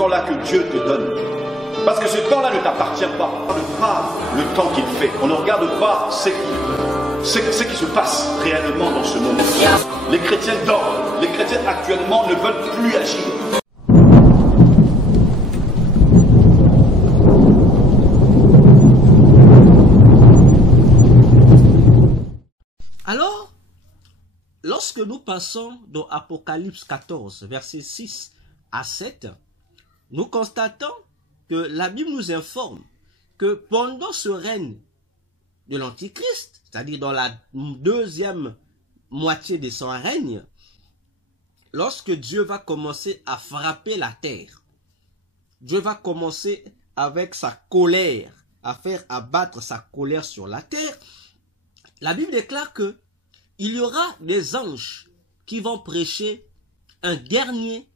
temps-là que Dieu te donne. Parce que ce temps-là ne t'appartient pas. On ne regarde pas le temps qu'il fait. On ne regarde pas ce qui se passe réellement dans ce monde. Les chrétiens dorment. Les chrétiens actuellement ne veulent plus agir. Alors, lorsque nous passons dans Apocalypse 14, versets 6 à 7, nous constatons que la Bible nous informe que pendant ce règne de l'Antichrist, c'est-à-dire dans la deuxième moitié de son règne, lorsque Dieu va commencer à frapper la terre, Dieu va commencer avec sa colère, à faire abattre sa colère sur la terre, la Bible déclare que il y aura des anges qui vont prêcher un dernier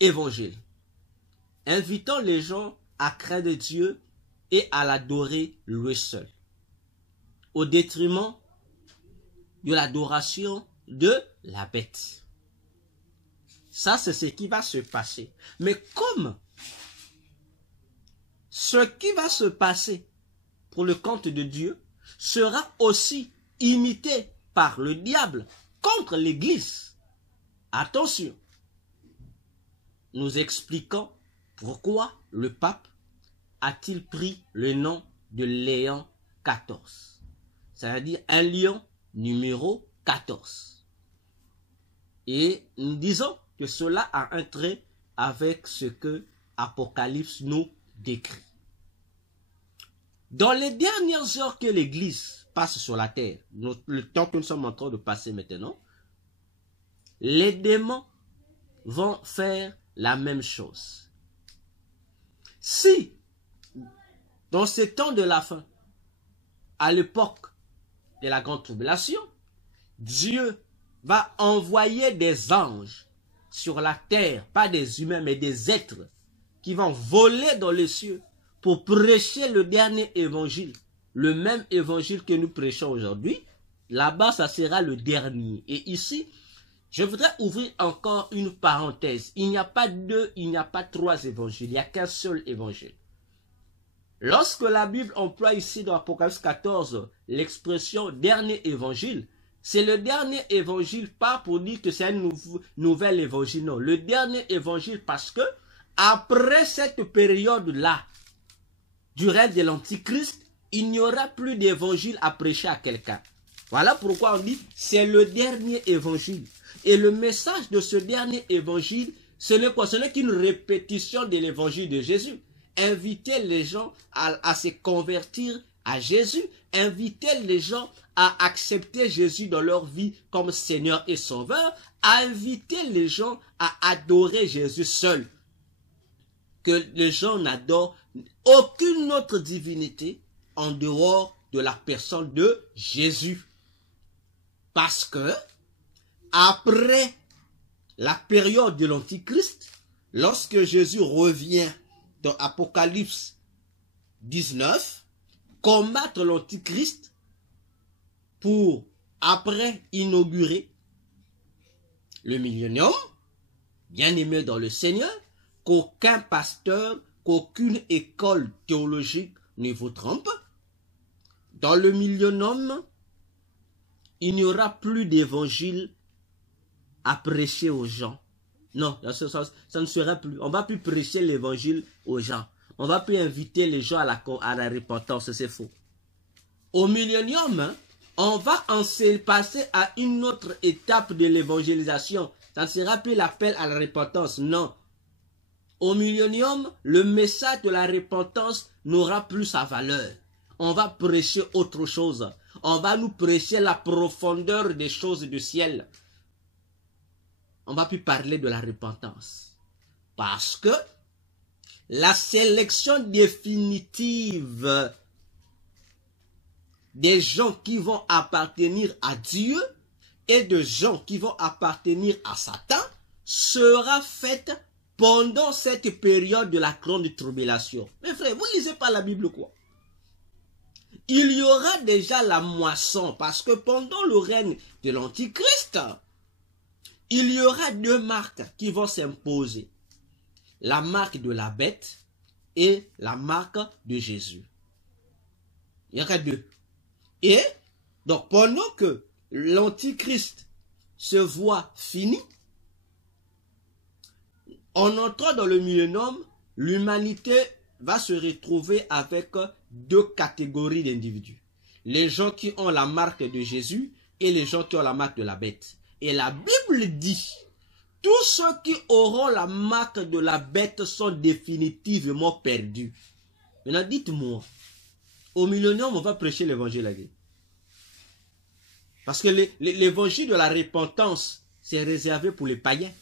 évangile, invitant les gens à craindre Dieu et à l'adorer lui seul, au détriment de l'adoration de la bête. Ça, c'est ce qui va se passer. Mais comme ce qui va se passer pour le compte de Dieu sera aussi imité par le diable contre l'Église, attention, nous expliquons pourquoi le pape a-t-il pris le nom de Léon XIV, c'est-à-dire un lion numéro 14. Et nous disons que cela a un trait avec ce que Apocalypse nous décrit. Dans les dernières heures que l'Église passe sur la terre, le temps que nous sommes en train de passer maintenant, les démons vont faire la même chose. Si, dans ces temps de la fin, à l'époque de la grande tribulation, Dieu va envoyer des anges sur la terre, pas des humains, mais des êtres qui vont voler dans les cieux pour prêcher le dernier évangile, le même évangile que nous prêchons aujourd'hui. Là-bas, ça sera le dernier. Et ici, je voudrais ouvrir encore une parenthèse. Il n'y a pas deux, il n'y a pas trois évangiles, il n'y a qu'un seul évangile. Lorsque la Bible emploie ici dans Apocalypse 14 l'expression dernier évangile, c'est le dernier évangile, pas pour dire que c'est un nouvel évangile, non. Le dernier évangile parce que après cette période-là, du règne de l'Antichrist, il n'y aura plus d'évangile à prêcher à quelqu'un. Voilà pourquoi on dit c'est le dernier évangile. Et le message de ce dernier évangile, ce n'est quoi? Ce n'est qu'une répétition de l'évangile de Jésus. Inviter les gens à se convertir à Jésus, inviter les gens à accepter Jésus dans leur vie comme Seigneur et Sauveur, inviter les gens à adorer Jésus seul. Que les gens n'adorent aucune autre divinité en dehors de la personne de Jésus. Parce que, après la période de l'Antichrist, lorsque Jésus revient dans Apocalypse 19, combattre l'Antichrist pour après inaugurer le millénium, bien aimé dans le Seigneur, qu'aucun pasteur, qu'aucune école théologique ne vous trompe. Dans le millénium, il n'y aura plus d'évangile à prêcher aux gens. Non, ça ne sera plus. On ne va plus prêcher l'évangile aux gens. On ne va plus inviter les gens à la repentance, c'est faux. Au millénium, on va passer à une autre étape de l'évangélisation. Ça ne sera plus l'appel à la repentance, non. Au millénium, le message de la repentance n'aura plus sa valeur. On va prêcher autre chose. On va nous prêcher la profondeur des choses du ciel. On ne va plus parler de la repentance. Parce que la sélection définitive des gens qui vont appartenir à Dieu et de gens qui vont appartenir à Satan sera faite pendant cette période de la grande tribulation. Mes frères, vous ne lisez pas la Bible quoi? Il y aura déjà la moisson parce que pendant le règne de l'Antichrist, il y aura deux marques qui vont s'imposer. la marque de la bête et la marque de Jésus. Il y en a deux. Et donc pendant que l'Antichrist se voit fini, en entrant dans le millénium, l'humanité va se retrouver avec deux catégories d'individus. Les gens qui ont la marque de Jésus et les gens qui ont la marque de la bête. Et la Bible dit, tous ceux qui auront la marque de la bête sont définitivement perdus. Maintenant, dites-moi, au millénium, on va prêcher l'évangile à Dieu. Parce que l'évangile de la repentance, c'est réservé pour les païens.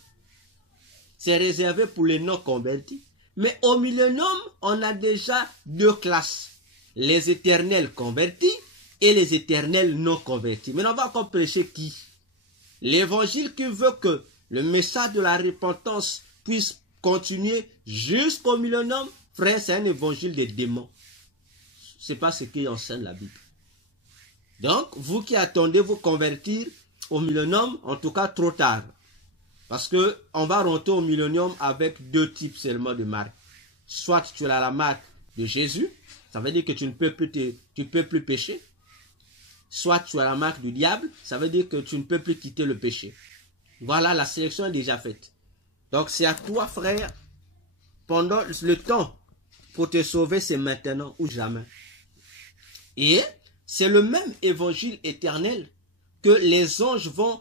C'est réservé pour les non-convertis. Mais au millénium, on a déjà deux classes. Les éternels convertis et les éternels non convertis. Maintenant, on va encore prêcher qui? L'évangile qui veut que le message de la repentance puisse continuer jusqu'au millénium. Frère, c'est un évangile des démons. Ce n'est pas ce qui enseigne la Bible. Donc, vous qui attendez vous convertir au millénium, en tout cas trop tard. Parce qu'on va rentrer au millénium avec deux types seulement de marques. Soit tu as la marque de Jésus, ça veut dire que tu ne peux plus pécher. Soit tu as la marque du diable, ça veut dire que tu ne peux plus quitter le péché. Voilà, la sélection est déjà faite. Donc c'est à toi, frère, pendant le temps pour te sauver, c'est maintenant ou jamais. Et c'est le même évangile éternel que les anges vont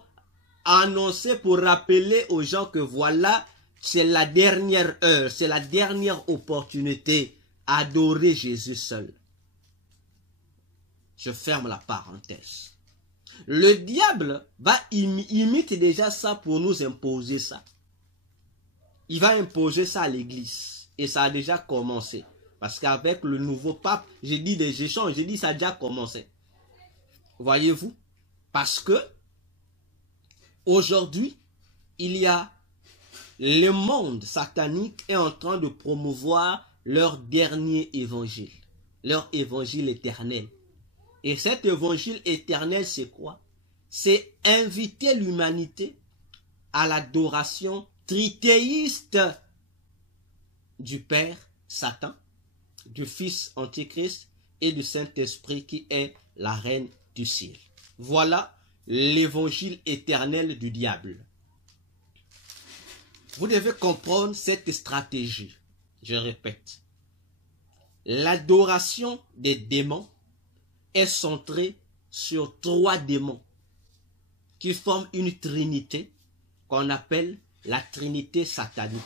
annoncer pour rappeler aux gens que voilà, c'est la dernière heure, c'est la dernière opportunité à adorer Jésus seul. Je ferme la parenthèse. Le diable imite déjà ça pour nous imposer ça. Il va imposer ça à l'église. Et ça a déjà commencé. Parce qu'avec le nouveau pape, j'ai dit des échanges, j'ai dit ça a déjà commencé. Voyez-vous? Parce que aujourd'hui, il y a le monde satanique est en train de promouvoir leur dernier évangile. Leur évangile éternel. Et cet évangile éternel, c'est quoi? C'est inviter l'humanité à l'adoration tritéiste du Père Satan, du Fils Antichrist et du Saint-Esprit qui est la reine du ciel. Voilà l'évangile éternel du diable. Vous devez comprendre cette stratégie. Je répète. L'adoration des démons est centrée sur trois démons qui forment une trinité qu'on appelle la trinité satanique.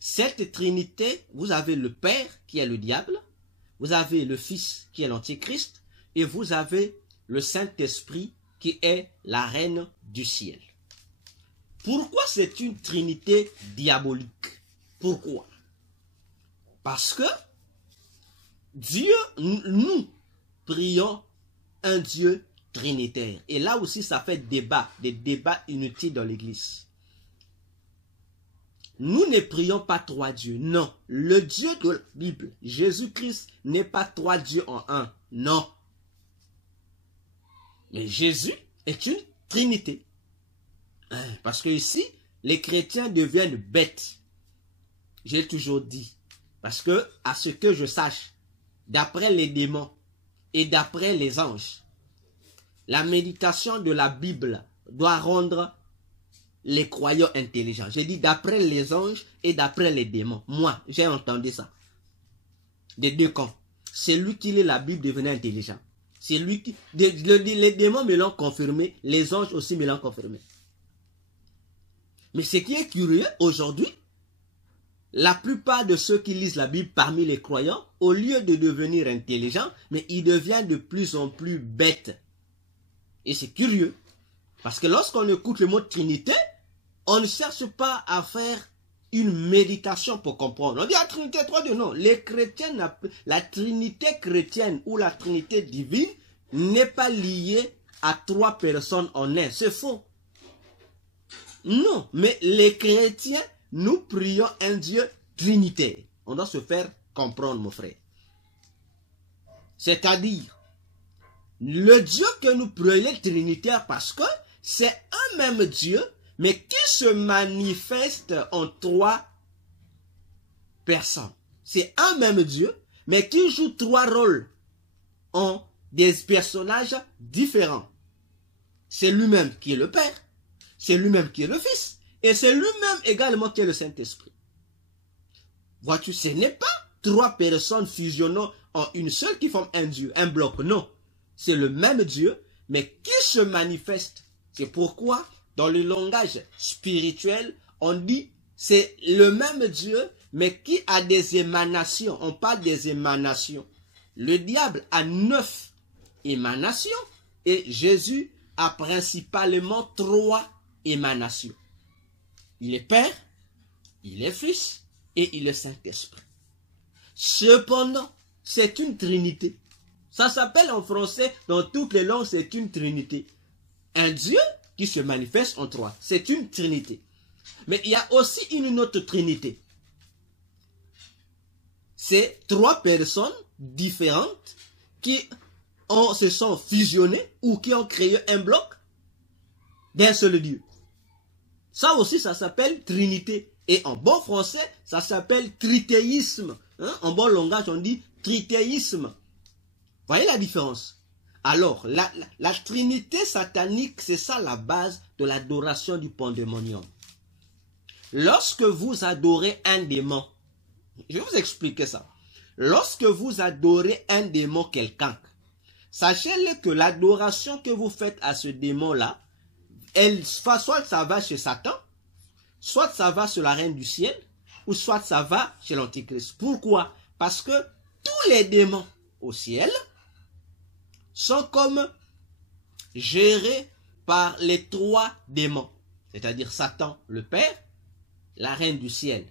Cette trinité, vous avez le Père qui est le diable, vous avez le Fils qui est l'Antichrist et vous avez le Saint-Esprit qui est la reine du ciel. Pourquoi c'est une trinité diabolique? Pourquoi? Parce que Dieu, nous prions un Dieu trinitaire. Et là aussi, ça fait débat, des débats inutiles dans l'église. Nous ne prions pas trois dieux. Non. Le Dieu de la Bible, Jésus-Christ, n'est pas trois dieux en un. Non. Mais Jésus est une trinité. Parce que ici, les chrétiens deviennent bêtes. J'ai toujours dit. Parce que, à ce que je sache, d'après les démons et d'après les anges, la méditation de la Bible doit rendre les croyants intelligents. J'ai dit d'après les anges et d'après les démons. Moi, j'ai entendu ça. Des deux camps. C'est lui qui lit la Bible devenait intelligent. C'est lui qui... Les démons me l'ont confirmé, les anges aussi me l'ont confirmé. Mais ce qui est curieux, aujourd'hui, la plupart de ceux qui lisent la Bible parmi les croyants, au lieu de devenir intelligents, mais ils deviennent de plus en plus bêtes. Et c'est curieux. Parce que lorsqu'on écoute le mot Trinité, on ne cherche pas à faire une méditation pour comprendre. On dit la Trinité, trois dieux. Non, les chrétiens, la Trinité chrétienne ou la Trinité divine n'est pas liée à trois personnes en un. C'est faux. Non, mais les chrétiens, nous prions un Dieu trinitaire. On doit se faire comprendre, mon frère. C'est-à-dire, le Dieu que nous prions est trinitaire parce que c'est un même Dieu, mais qui se manifeste en trois personnes. C'est un même Dieu, mais qui joue trois rôles en des personnages différents. C'est lui-même qui est le Père, c'est lui-même qui est le Fils, et c'est lui-même également qui est le Saint-Esprit. Vois-tu, ce n'est pas trois personnes fusionnant en une seule qui forment un Dieu, un bloc, non. C'est le même Dieu, mais qui se manifeste. C'est pourquoi, dans le langage spirituel, on dit c'est le même Dieu, mais qui a des émanations. On parle des émanations. Le diable a 9 émanations et Jésus a principalement 3 émanations. Il est Père, il est Fils et il est Saint-Esprit. Cependant, c'est une trinité. Ça s'appelle en français, dans toutes les langues, c'est une trinité. Un Dieu qui se manifeste en 3. C'est une trinité. Mais il y a aussi une autre trinité. C'est 3 personnes différentes qui se sont fusionnées ou qui ont créé un bloc d'un seul Dieu. Ça aussi, ça s'appelle trinité. Et en bon français, ça s'appelle tritéisme. En bon langage, on dit tritéisme. Voyez la différence? Alors, la trinité satanique, c'est ça la base de l'adoration du pandémonium. Lorsque vous adorez un démon, je vais vous expliquer ça. Lorsque vous adorez un démon quelconque, sachez-le que l'adoration que vous faites à ce démon-là, soit ça va chez Satan, soit ça va sur la reine du ciel, ou soit ça va chez l'Antichrist. Pourquoi? Parce que tous les démons au ciel sont comme gérés par les 3 démons, c'est-à-dire Satan, le Père, la reine du ciel,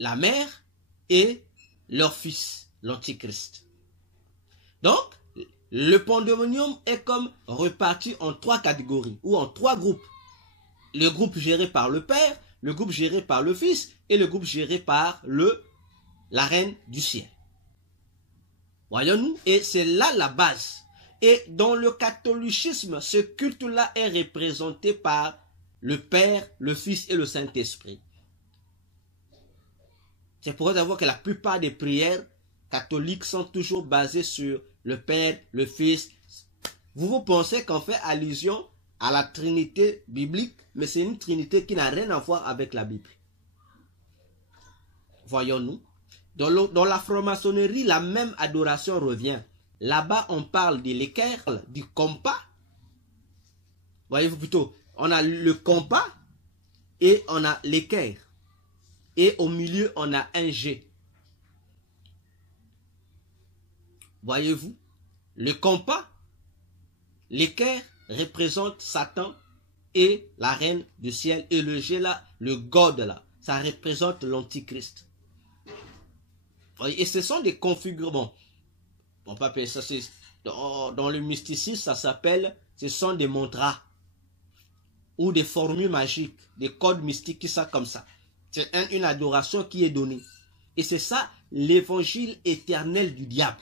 la mère et leur fils, l'Antichrist. Donc, le pandémonium est comme reparti en 3 catégories ou en 3 groupes. Le groupe géré par le Père, le groupe géré par le Fils et le groupe géré par la reine du ciel. Voyons-nous, et c'est là la base. Et dans le catholicisme, ce culte-là est représenté par le Père, le Fils et le Saint-Esprit. C'est pour savoir que la plupart des prières catholiques sont toujours basées sur le Père, le Fils. Vous pensez qu'on fait allusion à la Trinité biblique, mais c'est une Trinité qui n'a rien à voir avec la Bible. Voyons-nous. Dans la franc-maçonnerie, la même adoration revient. Là-bas, on parle de l'équerre, du compas. Voyez-vous plutôt, on a le compas et on a l'équerre. Et au milieu, on a un G. Voyez-vous, le compas, l'équerre représente Satan et la reine du ciel. Et le G là, le God là, ça représente l'Antichrist. Et ce sont des configurations. On peut appeler ça, dans le mysticisme, ça s'appelle, ce sont des mantras ou des formules magiques, des codes mystiques qui sont comme ça. C'est une adoration qui est donnée. Et c'est ça l'évangile éternel du diable.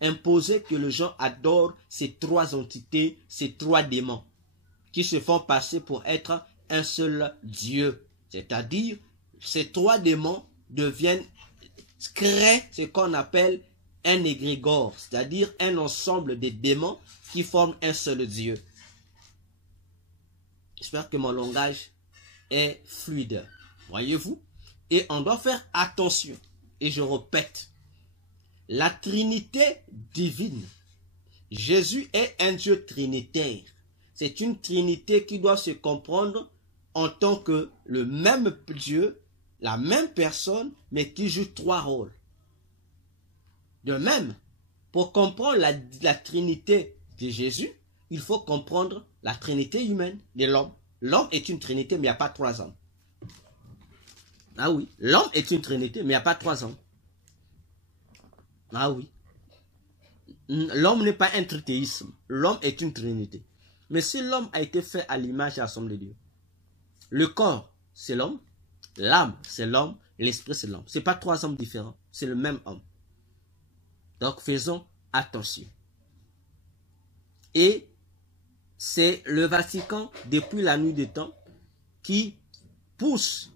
Imposer que les gens adorent ces 3 entités, ces 3 démons, qui se font passer pour être un seul Dieu. C'est-à-dire, ces 3 démons créent ce qu'on appelle un égrégore, c'est-à-dire un ensemble de démons qui forment un seul Dieu. J'espère que mon langage est fluide. Voyez-vous? Et on doit faire attention. Et je répète, la Trinité divine. Jésus est un Dieu trinitaire. C'est une Trinité qui doit se comprendre en tant que le même Dieu, la même personne, mais qui joue 3 rôles. De même, pour comprendre la Trinité de Jésus, il faut comprendre la Trinité humaine de l'homme. L'homme est une Trinité, mais il n'y a pas 3 hommes. Ah oui, l'homme est une Trinité, mais il n'y a pas 3 hommes. Ah oui. L'homme n'est pas un tritéisme. L'homme est une Trinité. Mais si l'homme a été fait à l'image et à la forme de Dieu, le corps, c'est l'homme, l'âme, c'est l'homme, l'esprit, c'est l'homme. Ce n'est pas 3 hommes différents, c'est le même homme. Donc faisons attention. Et c'est le Vatican, depuis la nuit des temps, qui pousse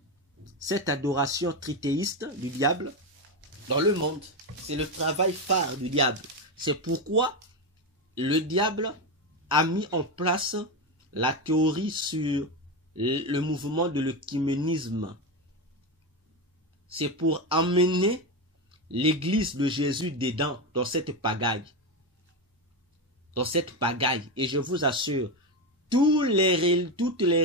cette adoration trithéiste du diable dans le monde. C'est le travail phare du diable. C'est pourquoi le diable a mis en place la théorie sur le mouvement de l'œcuménisme. C'est pour amener l'église de Jésus dedans, dans cette pagaille. Dans cette pagaille. Et je vous assure, toutes les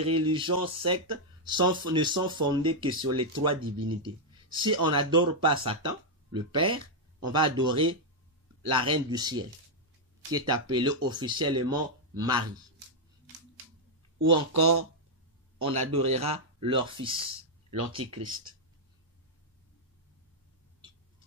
religions, sectes, ne sont fondées que sur les trois divinités. Si on n'adore pas Satan, le Père, on va adorer la Reine du Ciel, qui est appelée officiellement Marie. Ou encore, on adorera leur fils, l'Antichrist.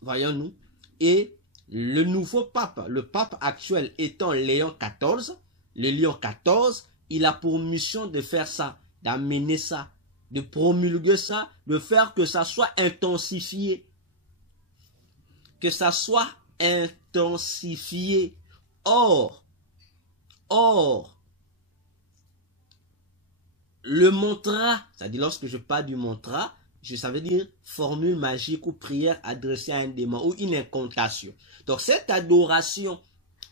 Voyons-nous. Et le nouveau pape, le pape actuel étant Léon XIV, le Léon XIV, il a pour mission de faire ça, d'amener ça, de promulguer ça, de faire que ça soit intensifié. Que ça soit intensifié. Or, le mantra, c'est-à-dire lorsque je parle du mantra, ça veut dire formule magique ou prière adressée à un démon ou une incantation. Donc cette adoration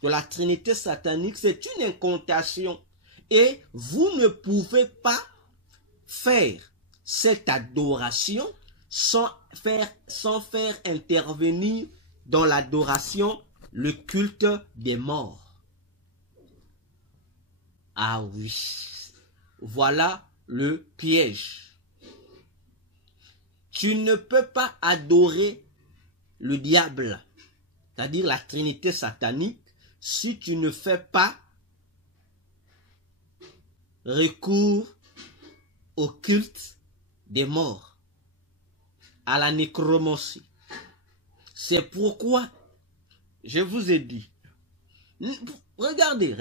de la Trinité satanique, c'est une incantation. Et vous ne pouvez pas faire cette adoration sans faire intervenir dans l'adoration le culte des morts. Ah oui, voilà le piège. Tu ne peux pas adorer le diable, c'est-à-dire la Trinité satanique, si tu ne fais pas recours au culte des morts, à la nécromancie. C'est pourquoi je vous ai dit, regardez,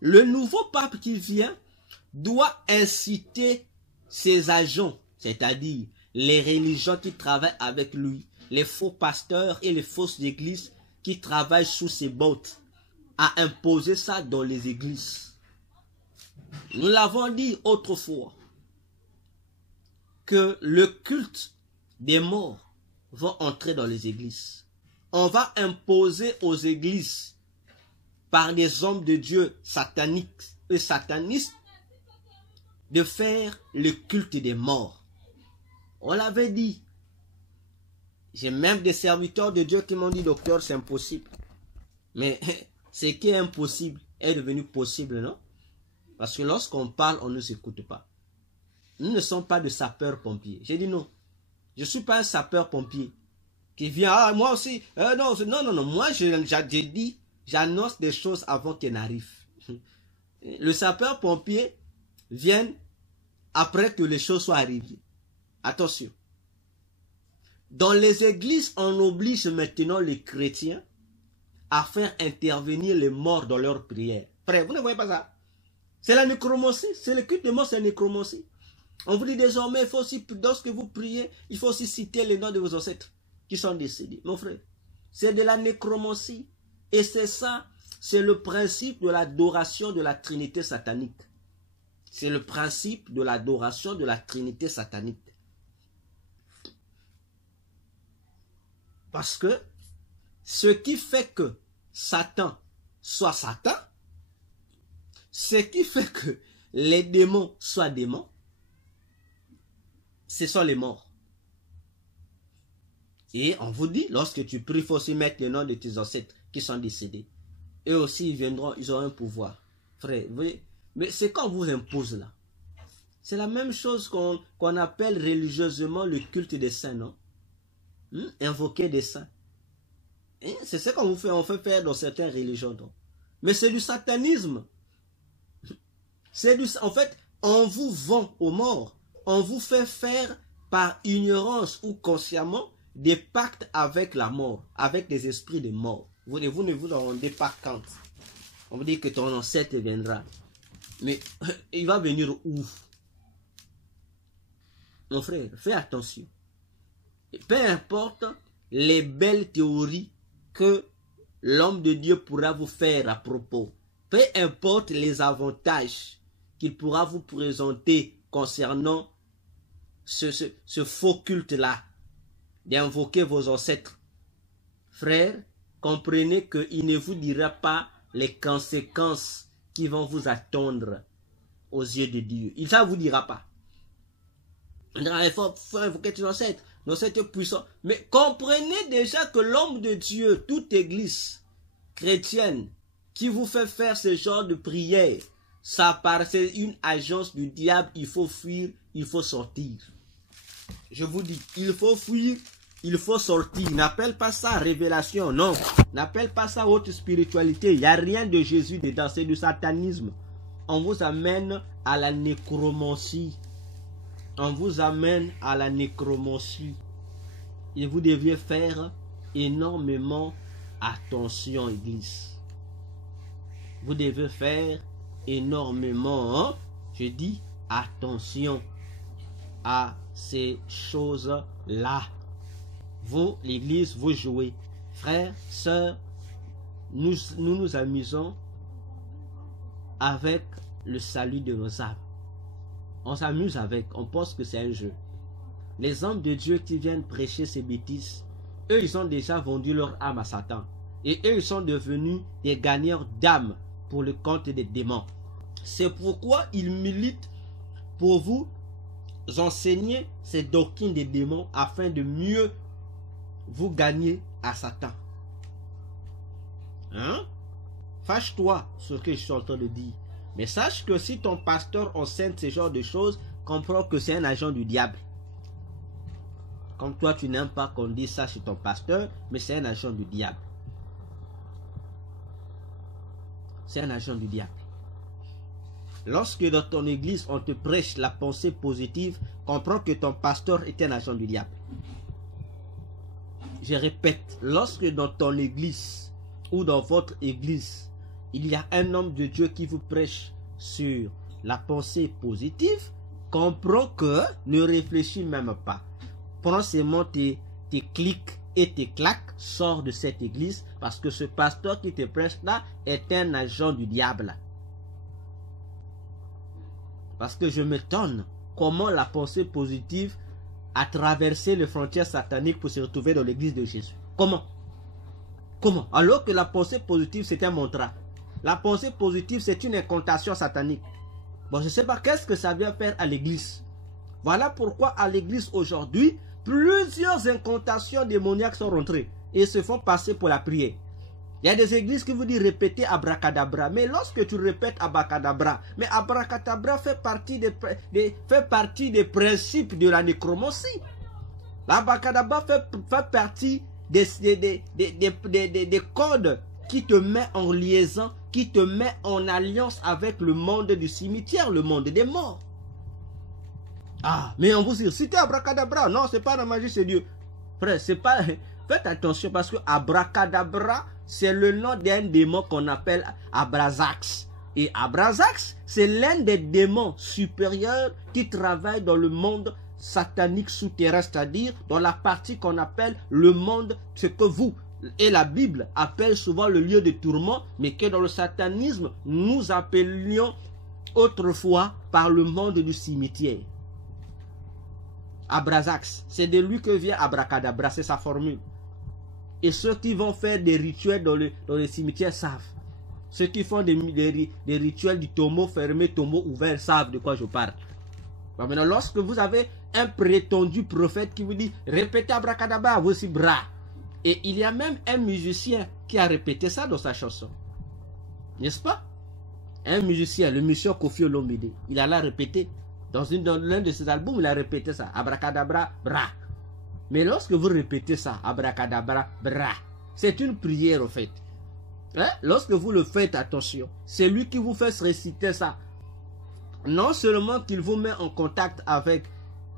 le nouveau pape qui vient doit inciter ses agents, c'est-à-dire les religions qui travaillent avec lui, les faux pasteurs et les fausses églises qui travaillent sous ses bottes, à imposer ça dans les églises. Nous l'avons dit autrefois, que le culte des morts va entrer dans les églises. On va imposer aux églises, par des hommes de Dieu sataniques et satanistes, de faire le culte des morts. On l'avait dit. J'ai même des serviteurs de Dieu qui m'ont dit, docteur, c'est impossible. Mais ce qui est impossible est devenu possible, non? Parce que lorsqu'on parle, on ne s'écoute pas. Nous ne sommes pas de sapeurs-pompiers. J'ai dit non. Je ne suis pas un sapeur-pompier qui vient, ah, moi aussi. Non. Moi, j'ai dit, j'annonce des choses avant qu'elles n'arrivent. Le sapeur-pompier vient après que les choses soient arrivées. Attention. Dans les églises, on oblige maintenant les chrétiens à faire intervenir les morts dans leurs prières. Frère, vous ne voyez pas ça? C'est la nécromancie. C'est le culte de mort, c'est la nécromancie. On vous dit désormais, il faut aussi, lorsque vous priez, il faut aussi citer les noms de vos ancêtres qui sont décédés. Mon frère, c'est de la nécromancie. Et c'est ça, c'est le principe de l'adoration de la Trinité satanique. C'est le principe de l'adoration de la Trinité satanique. Parce que ce qui fait que Satan soit Satan, ce qui fait que les démons soient démons, ce sont les morts. Et on vous dit, lorsque tu pries, il faut aussi mettre les noms de tes ancêtres qui sont décédés. Eux aussi, ils viendront, ils auront un pouvoir. Frère, vous voyez, mais c'est qu'on vous impose là. C'est la même chose qu'on appelle religieusement le culte des saints, non? Invoquer des saints. C'est ce qu'on vous fait, on fait faire dans certaines religions. Donc. Mais c'est du satanisme. En fait, on vous vend aux morts. On vous fait faire par ignorance ou consciemment des pactes avec la mort, avec des esprits de mort. Vous ne vous en rendez pas compte. On vous dit que ton ancêtre viendra. Mais il va venir où? Mon frère, fais attention. Peu importe les belles théories que l'homme de Dieu pourra vous faire à propos. Peu importe les avantages qu'il pourra vous présenter concernant ce faux culte-là, d'invoquer vos ancêtres. Frères, comprenez qu'il ne vous dira pas les conséquences qui vont vous attendre aux yeux de Dieu. Il ne vous dira pas. Il faut invoquer tes ancêtres puissants. Mais comprenez déjà que l'homme de Dieu, toute église chrétienne qui vous fait faire ce genre de prière, ça c'est une agence du diable. Il faut fuir, il faut sortir. Je vous dis, il faut fuir, il faut sortir. N'appelle pas ça révélation, non. N'appelle pas ça haute spiritualité. Il n'y a rien de Jésus dedans, c'est du satanisme. On vous amène à la nécromancie. On vous amène à la nécromancie. Et vous deviez faire énormément attention, Église. Vous devez faire énormément, hein? Je dis attention à ces choses-là. Vous, l'Église, vous jouez. Frères, sœurs, nous amusons avec le salut de nos âmes. On s'amuse avec, on pense que c'est un jeu. Les hommes de Dieu qui viennent prêcher ces bêtises, eux, ils ont déjà vendu leur âme à Satan. Et eux, ils sont devenus des gagneurs d'âmes pour le compte des démons. C'est pourquoi ils militent pour vous enseigner ces doctrines des démons afin de mieux vous gagner à Satan. Hein? Fâche-toi sur ce que je suis en train de dire. Mais sache que si ton pasteur enseigne ce genre de choses, comprends que c'est un agent du diable. Comme toi, tu n'aimes pas qu'on dise ça chez ton pasteur, mais c'est un agent du diable. C'est un agent du diable. Lorsque dans ton église, on te prêche la pensée positive, comprends que ton pasteur est un agent du diable. Je répète, lorsque dans ton église ou dans votre église, il y a un homme de Dieu qui vous prêche sur la pensée positive, comprends que ne réfléchis même pas. Prends seulement tes clics et tes claques, sors de cette église parce que ce pasteur qui te prêche là est un agent du diable. Parce que je m'étonne comment la pensée positive a traversé les frontières sataniques pour se retrouver dans l'église de Jésus. Comment? Comment? Alors que la pensée positive c'est un mantra. La pensée positive c'est une incantation satanique. Bon, je ne sais pas qu'est-ce que ça vient faire à l'église. Voilà pourquoi à l'église aujourd'hui, plusieurs incantations démoniaques sont rentrées et se font passer pour la prière. Il y a des églises qui vous disent répéter abracadabra. Mais lorsque tu répètes abracadabra, mais abracadabra fait partie des principes de la nécromancie. L'abracadabra fait partie des codes qui te met en liaison, qui te met en alliance avec le monde du cimetière, le monde des morts. Ah, mais on vous dit, citez abracadabra. Non, c'est pas la magie, c'est Dieu. Frère, c'est pas... Faites attention parce que abracadabra, c'est le nom d'un démon qu'on appelle Abrazax. Et Abrazax, c'est l'un des démons supérieurs qui travaille dans le monde satanique souterrain, c'est-à-dire dans la partie qu'on appelle le monde, ce que vous et la Bible appelle souvent le lieu de tourment, mais que dans le satanisme, nous appelions autrefois par le monde du cimetière. Abrazax, c'est de lui que vient abracadabra, c'est sa formule. Et ceux qui vont faire des rituels dans les cimetières savent. Ceux qui font des rituels du tombeau fermé, tombeau ouvert savent de quoi je parle. Bon, maintenant, lorsque vous avez un prétendu prophète qui vous dit répétez abracadabra, vous aussi bras. Et il y a même un musicien qui a répété ça dans sa chanson. N'est-ce pas? Un musicien, le monsieur Kofi Olomide, il a répété. Dans l'un de ses albums, il a répété ça. Abracadabra, bra. Mais lorsque vous répétez ça, abracadabra, bra, c'est une prière en fait. Hein? Lorsque vous le faites, attention. C'est lui qui vous fait réciter ça. Non seulement qu'il vous met en contact avec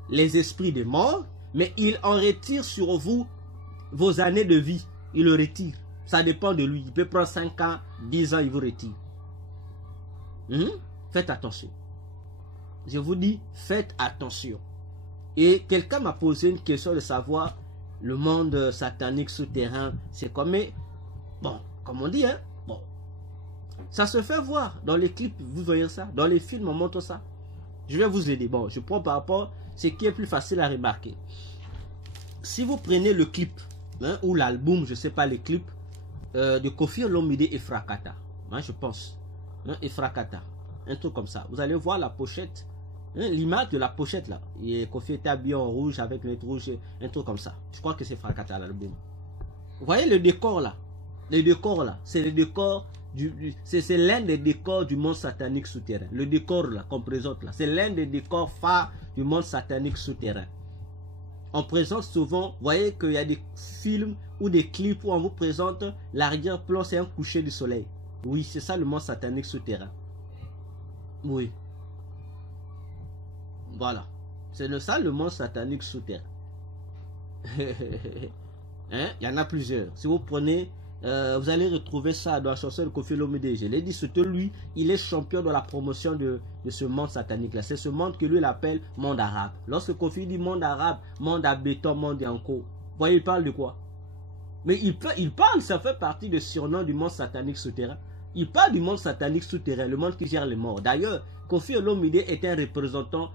les esprits des morts, mais il en retire sur vous vos années de vie. Il le retire. Ça dépend de lui. Il peut prendre 5 ans, 10 ans, il vous retire. Faites attention. Je vous dis, faites attention. Et quelqu'un m'a posé une question de savoir le monde satanique souterrain, c'est comme... Bon, comme on dit, hein. Bon. Ça se fait voir dans les clips, vous voyez ça. Dans les films, on montre ça. Je vais vous aider. Bon, je prends par rapport... ce qui est plus facile à remarquer. Si vous prenez le clip, hein, ou l'album, je ne sais pas, les clips de Koffi Olomide et Frakata, hein, je pense, hein, et Frakata, un truc comme ça. Vous allez voir la pochette, hein, l'image de la pochette là. Et Koffi était habillé en rouge avec une lettre rouge, un truc comme ça. Je crois que c'est Frakata l'album. Vous voyez le décor là? Le décor là, c'est le décor c'est l'un des décors du monde satanique souterrain. Le décor là qu'on présente là, c'est l'un des décors phares du monde satanique souterrain. On présente souvent, vous voyez qu'il y a des films ou des clips où on vous présente l'arrière-plan, c'est un coucher du soleil. Oui, c'est ça le monde satanique souterrain. Oui. Voilà. C'est ça le monde satanique souterrain. Hein? Il y en a plusieurs. Si vous prenez, vous allez retrouver ça dans la chanson de Koffi Olomide. Je l'ai dit, c'est lui, il est champion dans la promotion de ce monde satanique là. C'est ce monde que lui il appelle monde arabe. Lorsque Koffi dit monde arabe, monde à béton, monde yanko, vous voyez, il parle de quoi? Mais il parle, ça fait partie du surnom du monde satanique souterrain. Il parle du monde satanique souterrain, le monde qui gère les morts. D'ailleurs, Koffi Olomide est un représentant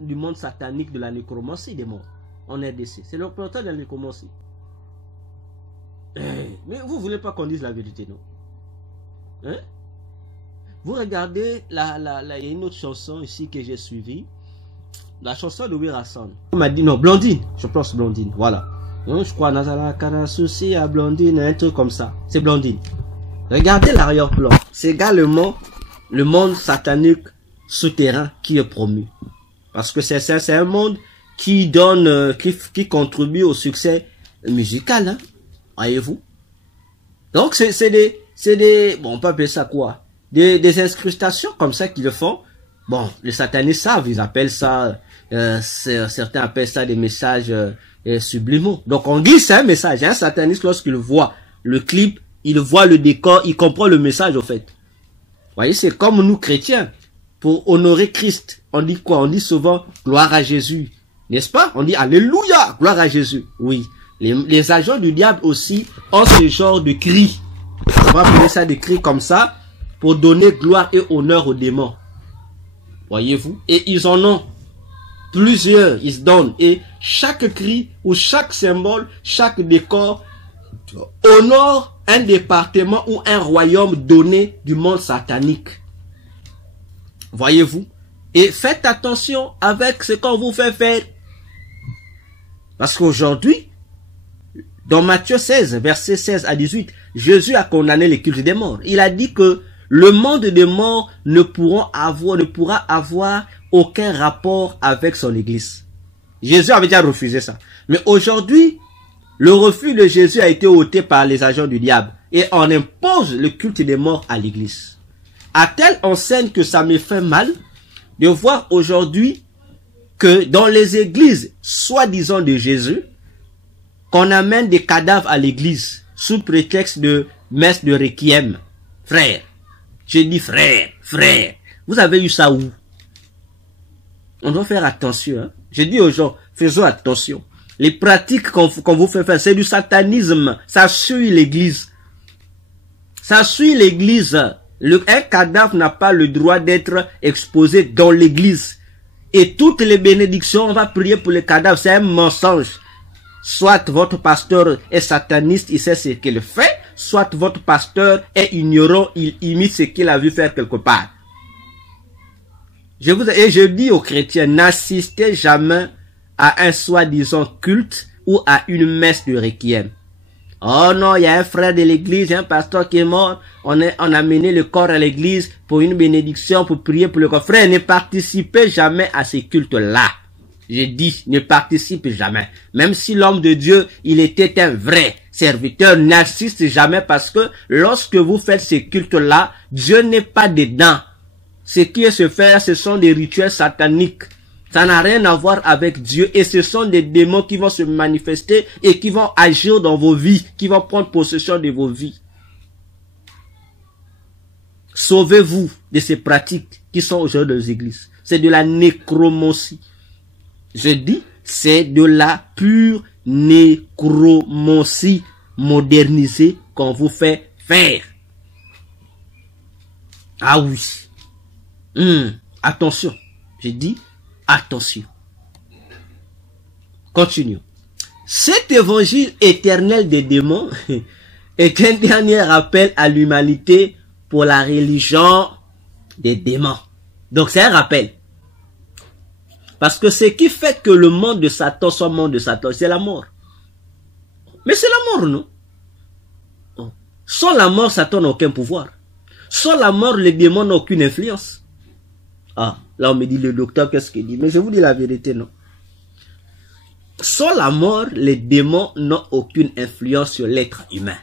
du monde satanique de la nécromancie des morts en RDC. C'est le représentant de la nécromancie. Mais vous voulez pas qu'on dise la vérité, non? Hein? Vous regardez, il y a une autre chanson ici que j'ai suivie. La chanson de Wirasson. On m'a dit, non, Blondine. Je pense Blondine, voilà. Je crois, Nazala Karasouci à Blondine, un truc comme ça. C'est Blondine. Regardez l'arrière-plan. C'est également le monde satanique souterrain qui est promu. Parce que c'est un monde qui donne, qui contribue au succès musical, hein. Voyez-vous? Donc, c'est des, bon, on peut appeler ça quoi? Des incrustations comme ça qu'ils le font. Bon, les satanistes savent, ils appellent ça, certains appellent ça des messages sublimaux. Donc, on dit c'est un message. Un sataniste, lorsqu'il voit le clip, il voit le décor, il comprend le message, au fait. Vous voyez, c'est comme nous chrétiens. Pour honorer Christ, on dit quoi? On dit souvent gloire à Jésus. N'est-ce pas? On dit alléluia, gloire à Jésus. Oui. Les agents du diable aussi ont ce genre de cris. On va appeler ça des cris comme ça pour donner gloire et honneur aux démons. Voyez-vous? Et ils en ont plusieurs, ils se donnent. Et chaque cri ou chaque symbole, chaque décor honore un département ou un royaume donné du monde satanique. Voyez-vous? Et faites attention avec ce qu'on vous fait faire. Parce qu'aujourd'hui, dans Matthieu 16, versets 16 à 18, Jésus a condamné les cultes des morts. Il a dit que le monde des morts ne pourra avoir aucun rapport avec son église. Jésus avait déjà refusé ça. Mais aujourd'hui, le refus de Jésus a été ôté par les agents du diable. Et on impose le culte des morts à l'église. À telle enseigne que ça me fait mal de voir aujourd'hui que dans les églises, soi-disant de Jésus, qu'on amène des cadavres à l'église sous prétexte de messe de requiem. Frère, je dis frère, vous avez eu ça où? On doit faire attention. Hein? Je dis aux gens, faisons attention. Les pratiques qu'on vous fait faire, c'est du satanisme. Ça suit l'église. Ça suit l'église. Un cadavre n'a pas le droit d'être exposé dans l'église. Et toutes les bénédictions, on va prier pour les cadavres, c'est un mensonge. Soit votre pasteur est sataniste, il sait ce qu'il fait, soit votre pasteur est ignorant, il imite ce qu'il a vu faire quelque part. Je dis aux chrétiens, n'assistez jamais à un soi-disant culte ou à une messe de requiem. Oh non, il y a un frère de l'église, un pasteur qui est mort, on a mené le corps à l'église pour une bénédiction, pour prier pour le corps. Frère, ne participez jamais à ces cultes-là. Je dis, ne participe jamais. Même si l'homme de Dieu, il était un vrai serviteur, n'assiste jamais parce que lorsque vous faites ces cultes-là, Dieu n'est pas dedans. Ce qui est se faire, ce sont des rituels sataniques. Ça n'a rien à voir avec Dieu et ce sont des démons qui vont se manifester et qui vont agir dans vos vies, qui vont prendre possession de vos vies. Sauvez-vous de ces pratiques qui sont aujourd'hui dans les églises. C'est de la nécromancie. Je dis, c'est de la pure nécromancie modernisée qu'on vous fait faire. Ah oui. Attention. Je dis, attention. Continuons. Cet évangile éternel des démons est un dernier rappel à l'humanité pour la religion des démons. Donc c'est un rappel. Parce que ce qui fait que le monde de Satan soit monde de Satan, c'est la mort. Mais c'est la mort, non? Sans la mort, Satan n'a aucun pouvoir. Sans la mort, les démons n'ont aucune influence. Ah, là on me dit le docteur, qu'est-ce qu'il dit? Mais je vous dis la vérité, non. Sans la mort, les démons n'ont aucune influence sur l'être humain.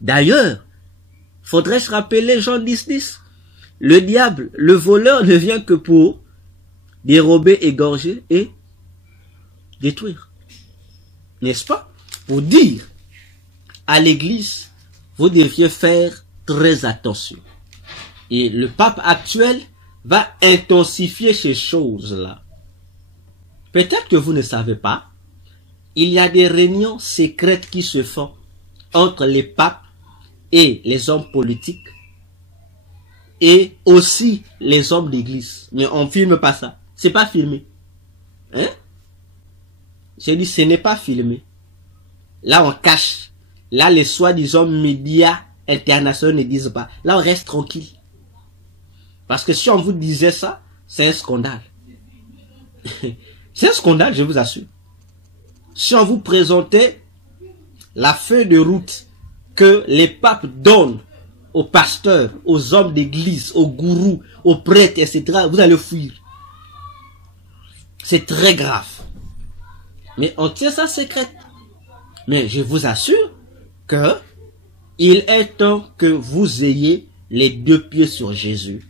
D'ailleurs, faudrait-je rappeler Jean 10:10? Le diable, le voleur ne vient que pour dérober, égorger et détruire. N'est-ce pas? Pour dire à l'église, vous deviez faire très attention. Et le pape actuel va intensifier ces choses-là. Peut-être que vous ne savez pas, il y a des réunions secrètes qui se font entre les papes et les hommes politiques et aussi les hommes d'église. Mais on ne filme pas ça. C'est pas filmé. Hein? J'ai dit, ce n'est pas filmé. Là, on cache. Là, les soi-disant médias internationaux ne disent pas. Là, on reste tranquille. Parce que si on vous disait ça, c'est un scandale. C'est un scandale, je vous assure. Si on vous présentait la feuille de route que les papes donnent aux pasteurs, aux hommes d'église, aux gourous, aux prêtres, etc., vous allez fuir. C'est très grave. Mais on tient ça secret. Mais je vous assure que il est temps que vous ayez les deux pieds sur Jésus.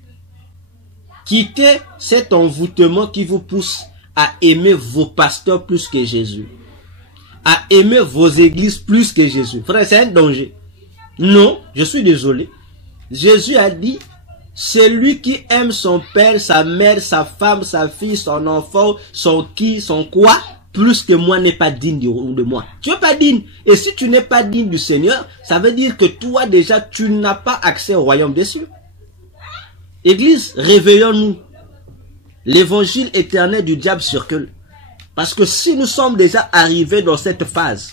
Quittez cet envoûtement qui vous pousse à aimer vos pasteurs plus que Jésus. À aimer vos églises plus que Jésus. Frère, c'est un danger. Non, je suis désolé. Jésus a dit, c'est lui qui aime son père, sa mère, sa femme, sa fille, son enfant, son qui, son quoi, plus que moi n'est pas digne de moi. Tu n'es pas digne. Et si tu n'es pas digne du Seigneur, ça veut dire que toi déjà, tu n'as pas accès au royaume des cieux. Église, réveillons-nous. L'évangile éternel du diable circule. Parce que si nous sommes déjà arrivés dans cette phase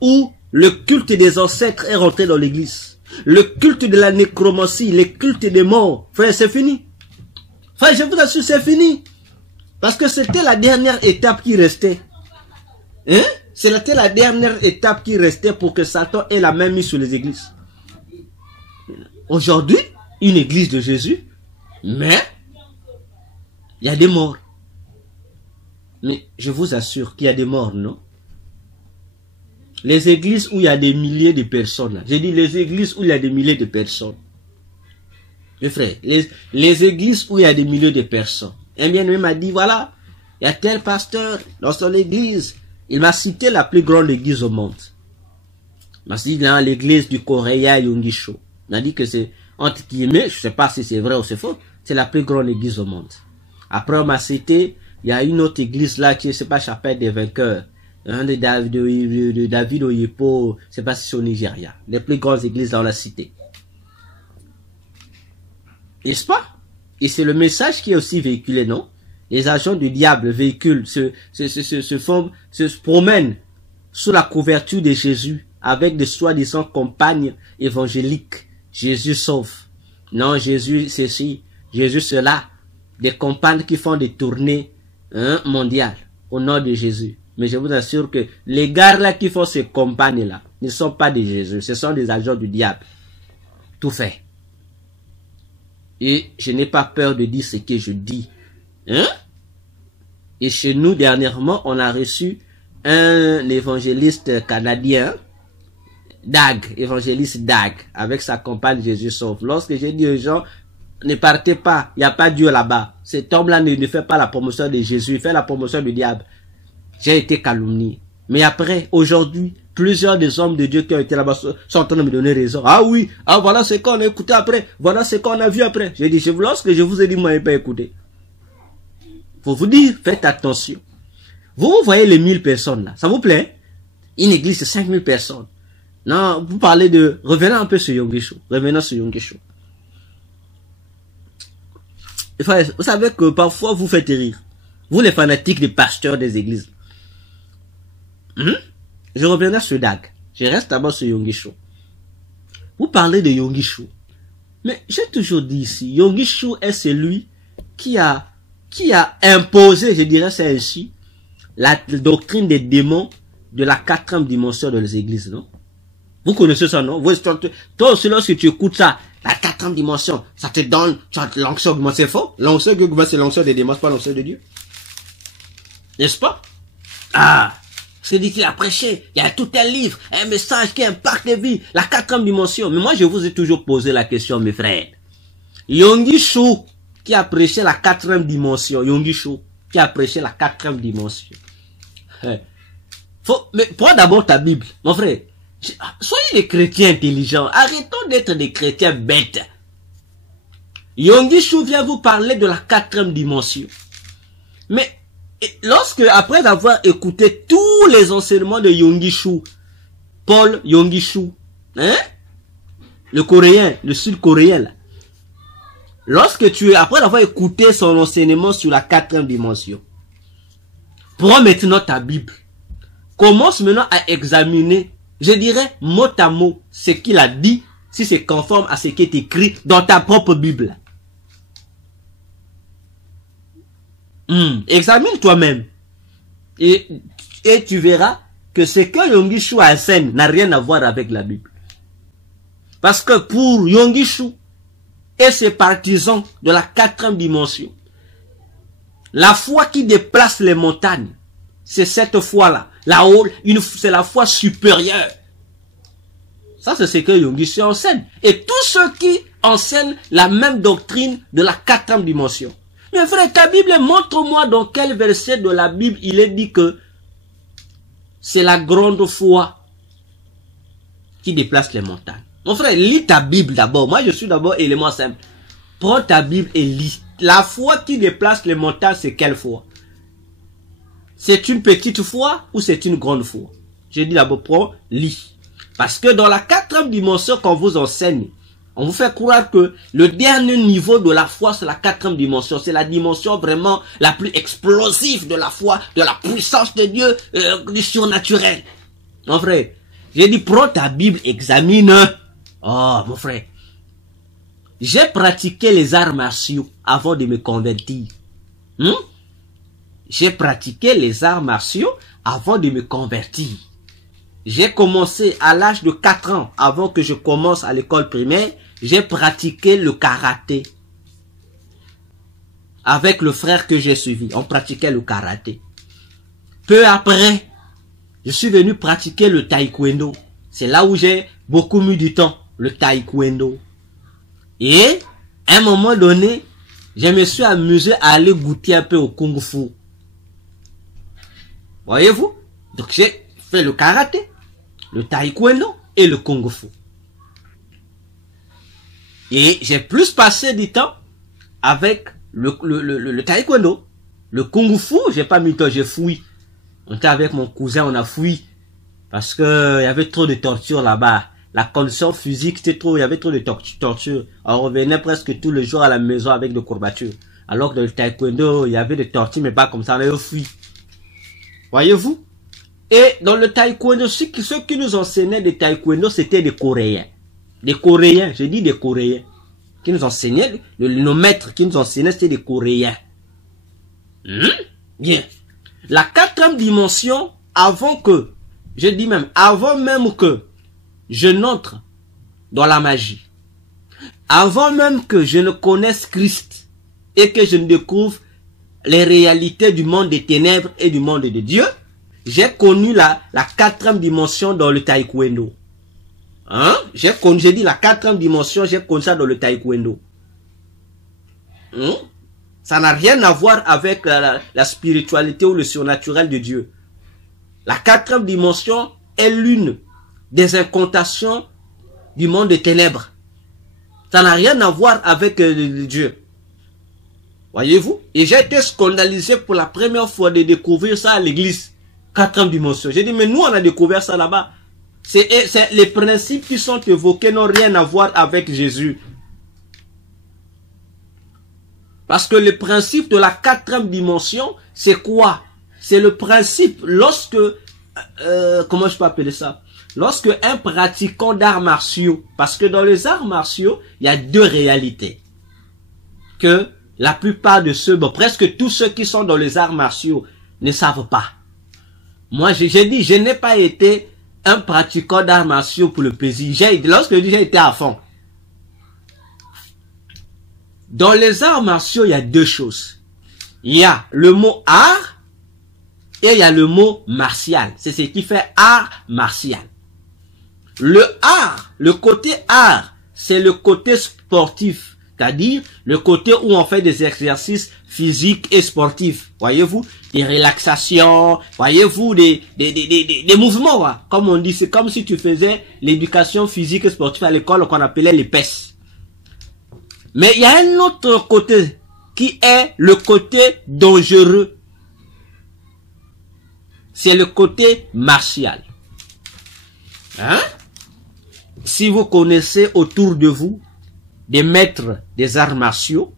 où le culte des ancêtres est rentré dans l'église, le culte de la nécromancie, le culte des morts, frère, c'est fini. Frère, je vous assure, c'est fini. Parce que c'était la dernière étape qui restait. Hein? C'était la dernière étape qui restait pour que Satan ait la main mise sur les églises. Aujourd'hui, une église de Jésus, mais il y a des morts. Mais je vous assure qu'il y a des morts, non? Les églises où il y a des milliers de personnes. J'ai dit les églises où il y a des milliers de personnes. Mes frères, les églises où il y a des milliers de personnes. Un bien-aimé m'a dit, voilà, il y a tel pasteur dans son église. Il m'a cité la plus grande église au monde. Il m'a dit dans l'église du Korea Yongisho. Il m'a dit que c'est, entre guillemets, je ne sais pas si c'est vrai ou c'est faux, c'est la plus grande église au monde. Après, on m'a cité, il y a une autre église là qui c'est pas Chapelle des Vainqueurs. De David Oyepo, c'est pas si c'est au Nigeria. Les plus grandes églises là, on l'a cité. N'est-ce pas? Et c'est le message qui est aussi véhiculé, non? Les agents du diable véhiculent, se promènent sous la couverture de Jésus avec des soi-disant compagnes évangéliques. Jésus sauve. Non, Jésus ceci, Jésus cela. Des compagnes qui font des tournées mondiales au nom de Jésus. Mais je vous assure que les gars là qui font ces campagnes là ne sont pas des Jésus, ce sont des agents du diable. Tout fait. Et je n'ai pas peur de dire ce que je dis. Hein? Et chez nous, dernièrement, on a reçu un évangéliste canadien, Dag, évangéliste Dag, avec sa compagne Jésus sauve. Lorsque j'ai dit aux gens, ne partez pas, il n'y a pas Dieu là-bas. Cet homme-là ne fait pas la promotion de Jésus, il fait la promotion du diable. J'ai été calomnié. Mais après, aujourd'hui, plusieurs des hommes de Dieu qui ont été là-bas sont en train de me donner raison. Ah oui, ah voilà ce qu'on a écouté après, voilà ce qu'on a vu après. J'ai dit, lorsque je vous ai dit, moi, je n'ai pas écouté. Faut vous dire, faites attention. Vous voyez les 1000 personnes là, ça vous plaît? Une église de 5000 personnes. Non, vous parlez de... Revenons un peu sur Yongisho. Revenons sur Yongisho. Vous savez que parfois vous faites rire. Vous les fanatiques des pasteurs des églises. Je reviendrai sur Dag. Je reste d'abord sur Yonggi Cho. Vous parlez de Yonggi Cho. Mais j'ai toujours dit ici, Yonggi Cho est celui qui a imposé, je dirais c'est ainsi, la doctrine des démons de la 4e dimension de les églises, non? Vous connaissez ça, non? Toi aussi, lorsque tu écoutes ça, la 4e dimension, ça te donne l'onction augmentée, c'est faux? L'onction augmentée, c'est l'onction des démons, c'est pas l'onction de Dieu. N'est-ce pas? Ah! C'est dit qu'il a prêché, il y a tout un livre, un message qui impacte les vies, la 4e dimension. Mais moi, je vous ai toujours posé la question, mes frères. Yonggi Cho, qui a prêché la 4e dimension, Yonggi Cho, qui a prêché la 4e dimension. Mais prends d'abord ta Bible, mon frère. Soyez des chrétiens intelligents, arrêtons d'être des chrétiens bêtes. Yonggi Cho vient vous parler de la 4e dimension. Mais, lorsque, après avoir écouté tous les enseignements de Yonggi Cho, Paul Yonggi Cho, hein, le coréen, le sud-coréen, là, après avoir écouté son enseignement sur la 4e dimension, prends maintenant ta Bible, commence maintenant à examiner, je dirais, mot à mot, ce qu'il a dit, si c'est conforme à ce qui est écrit dans ta propre Bible. Examine toi-même. Et tu verras que ce que Yonggi Cho enseigne n'a rien à voir avec la Bible. Parce que pour Yonggi Cho et ses partisans de la 4e dimension, la foi qui déplace les montagnes, c'est cette foi-là. Là-haut, c'est la foi supérieure. Ça, c'est ce que Yonggi Cho enseigne. Et tous ceux qui enseignent la même doctrine de la 4e dimension. Mais frère, ta Bible, montre-moi dans quel verset de la Bible il est dit que c'est la grande foi qui déplace les montagnes. Mon frère, lis ta Bible d'abord. Moi, je suis d'abord élément simple. Prends ta Bible et lis. La foi qui déplace les montagnes, c'est quelle foi? C'est une petite foi ou c'est une grande foi? Je dis d'abord, prends, lis. Parce que dans la 4e dimension qu'on vous enseigne, on vous fait croire que le dernier niveau de la foi, c'est la 4e dimension. C'est la dimension vraiment la plus explosive de la foi, de la puissance de Dieu, du surnaturel. Mon frère, j'ai dit, prends ta Bible, examine. Oh, mon frère. J'ai pratiqué les arts martiaux avant de me convertir. J'ai pratiqué les arts martiaux avant de me convertir. J'ai commencé à l'âge de 4 ans, avant que je commence à l'école primaire, j'ai pratiqué le karaté. Avec le frère que j'ai suivi, on pratiquait le karaté. Peu après, je suis venu pratiquer le taekwondo. C'est là où j'ai beaucoup mis du temps, le taekwondo. Et, à un moment donné, je me suis amusé à aller goûter un peu au kung fu. Voyez-vous? Donc j'ai fait le karaté, le taekwondo et le kung fu. Et j'ai plus passé du temps avec le taekwondo. Le kung fu, j'ai pas mis le temps, j'ai fui. On était avec mon cousin, on a fui. Parce que il y avait trop de torture là-bas. La condition physique, c'était trop, il y avait trop de torture. On revenait presque tous les jours à la maison avec des courbatures. Alors que dans le taekwondo, il y avait des tortures, mais pas comme ça, on avait fui. Voyez-vous? Et dans le taekwondo, ceux qui nous enseignaient des taekwondo, c'était des Coréens. Des Coréens, je dis des Coréens. Qui nous enseignaient, nos maîtres qui nous enseignaient, c'était des Coréens. Bien. La 4e dimension, avant que, je dis même, avant même que je n'entre dans la magie, avant même que je ne connaisse Christ et que je ne découvre les réalités du monde des ténèbres et du monde de Dieu, j'ai connu la 4e dimension dans le taekwondo. J'ai dit la 4e dimension, j'ai connu ça dans le taekwondo. Ça n'a rien à voir avec la spiritualité ou le surnaturel de Dieu. La 4e dimension est l'une des incantations du monde des ténèbres. Ça n'a rien à voir avec Dieu. Voyez-vous? Et j'ai été scandalisé pour la première fois de découvrir ça à l'église. 4e dimension. J'ai dit, mais nous on a découvert ça là-bas. Les principes qui sont évoqués n'ont rien à voir avec Jésus. Parce que le principe de la 4e dimension, c'est quoi? C'est le principe lorsque comment je peux appeler ça? Lorsque un pratiquant d'arts martiaux, parce que dans les arts martiaux, il y a deux réalités. Que la plupart de ceux, bon, presque tous ceux qui sont dans les arts martiaux ne savent pas. Moi, j'ai dit, je n'ai pas été un pratiquant d'arts martiaux pour le plaisir. Lorsque j'ai été à fond. Dans les arts martiaux, il y a deux choses. Il y a le mot art et il y a le mot martial. C'est ce qui fait art martial. Le art, le côté art, c'est le côté sportif. C'est-à-dire le côté où on fait des exercices physiques et sportifs. Voyez-vous, des relaxations, voyez-vous, des mouvements. Hein. Comme on dit, c'est comme si tu faisais l'éducation physique et sportive à l'école qu'on appelait les PES. Mais il y a un autre côté qui est le côté dangereux. C'est le côté martial. Hein? Si vous connaissez autour de vous des maîtres des arts martiaux,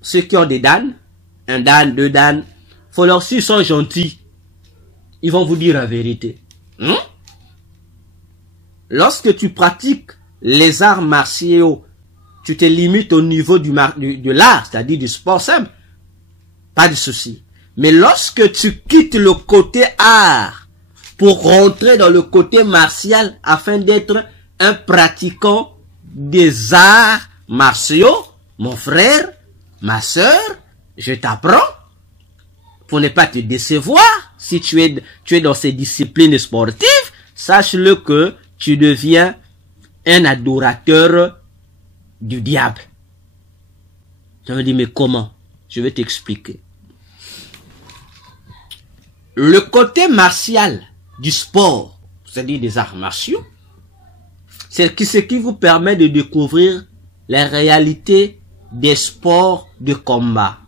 ceux qui ont des danes, un dan, deux danes, faut leur, s'ils sont gentils, ils vont vous dire la vérité. Hein? Lorsque tu pratiques les arts martiaux, tu te limites au niveau de l'art, c'est-à-dire du sport simple, pas de souci. Mais lorsque tu quittes le côté art pour rentrer dans le côté martial afin d'être un pratiquant des arts martiaux, mon frère, ma sœur, je t'apprends pour ne pas te décevoir. Si tu es dans ces disciplines sportives, sache-le que tu deviens un adorateur du diable. Je me dis, mais comment? Je vais t'expliquer. Le côté martial du sport, c'est-à-dire des arts martiaux, c'est ce qui vous permet de découvrir les réalités des sports de combat.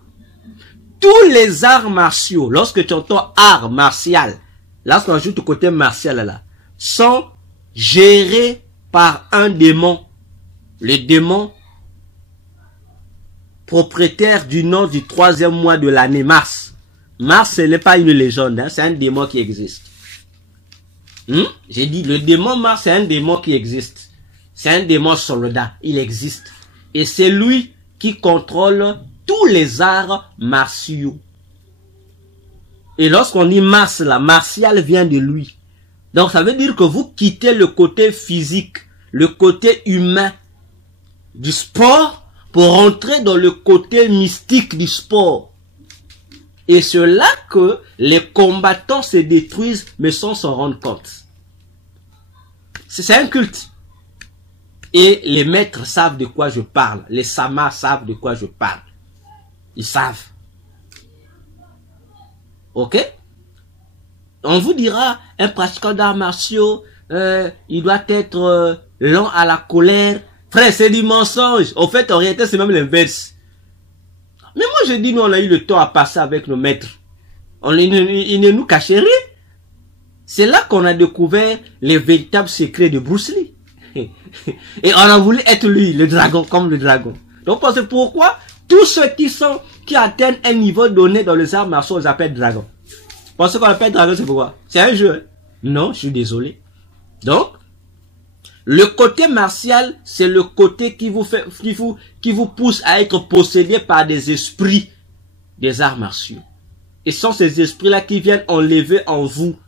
Tous les arts martiaux, lorsque tu entends art martial, lorsqu'on ajoute le côté martial là, sont gérés par un démon. Le démon propriétaire du nom du 3e mois de l'année, Mars. Mars, ce n'est pas une légende, hein, c'est un démon qui existe. J'ai dit, le démon Mars, c'est un démon qui existe. C'est un démon soldat, il existe. Et c'est lui qui contrôle tous les arts martiaux. Et lorsqu'on dit Mars, la martial vient de lui. Donc ça veut dire que vous quittez le côté physique, le côté humain du sport pour rentrer dans le côté mystique du sport. Et c'est là que les combattants se détruisent, mais sans s'en rendre compte. C'est un culte. Et les maîtres savent de quoi je parle. Les samas savent de quoi je parle. Ils savent. Ok? On vous dira, un pratiquant d'arts martiaux, il doit être lent à la colère. Frère, c'est du mensonge. Au fait, en réalité, c'est même l'inverse. Mais moi, je dis, nous, on a eu le temps à passer avec nos maîtres. Ils ne nous cachaient rien. C'est là qu'on a découvert les véritables secrets de Bruce Lee. Et on a voulu être lui, le dragon, comme le dragon. Donc, c'est pourquoi tous ceux qui atteignent un niveau donné dans les arts martiaux, on les appelle dragons. Parce qu'on appelle dragon, c'est pourquoi? C'est un jeu. Non, je suis désolé. Donc, le côté martial, c'est le côté qui vous pousse à être possédé par des esprits des arts martiaux. Et ce sont ces esprits-là qui viennent enlever en vous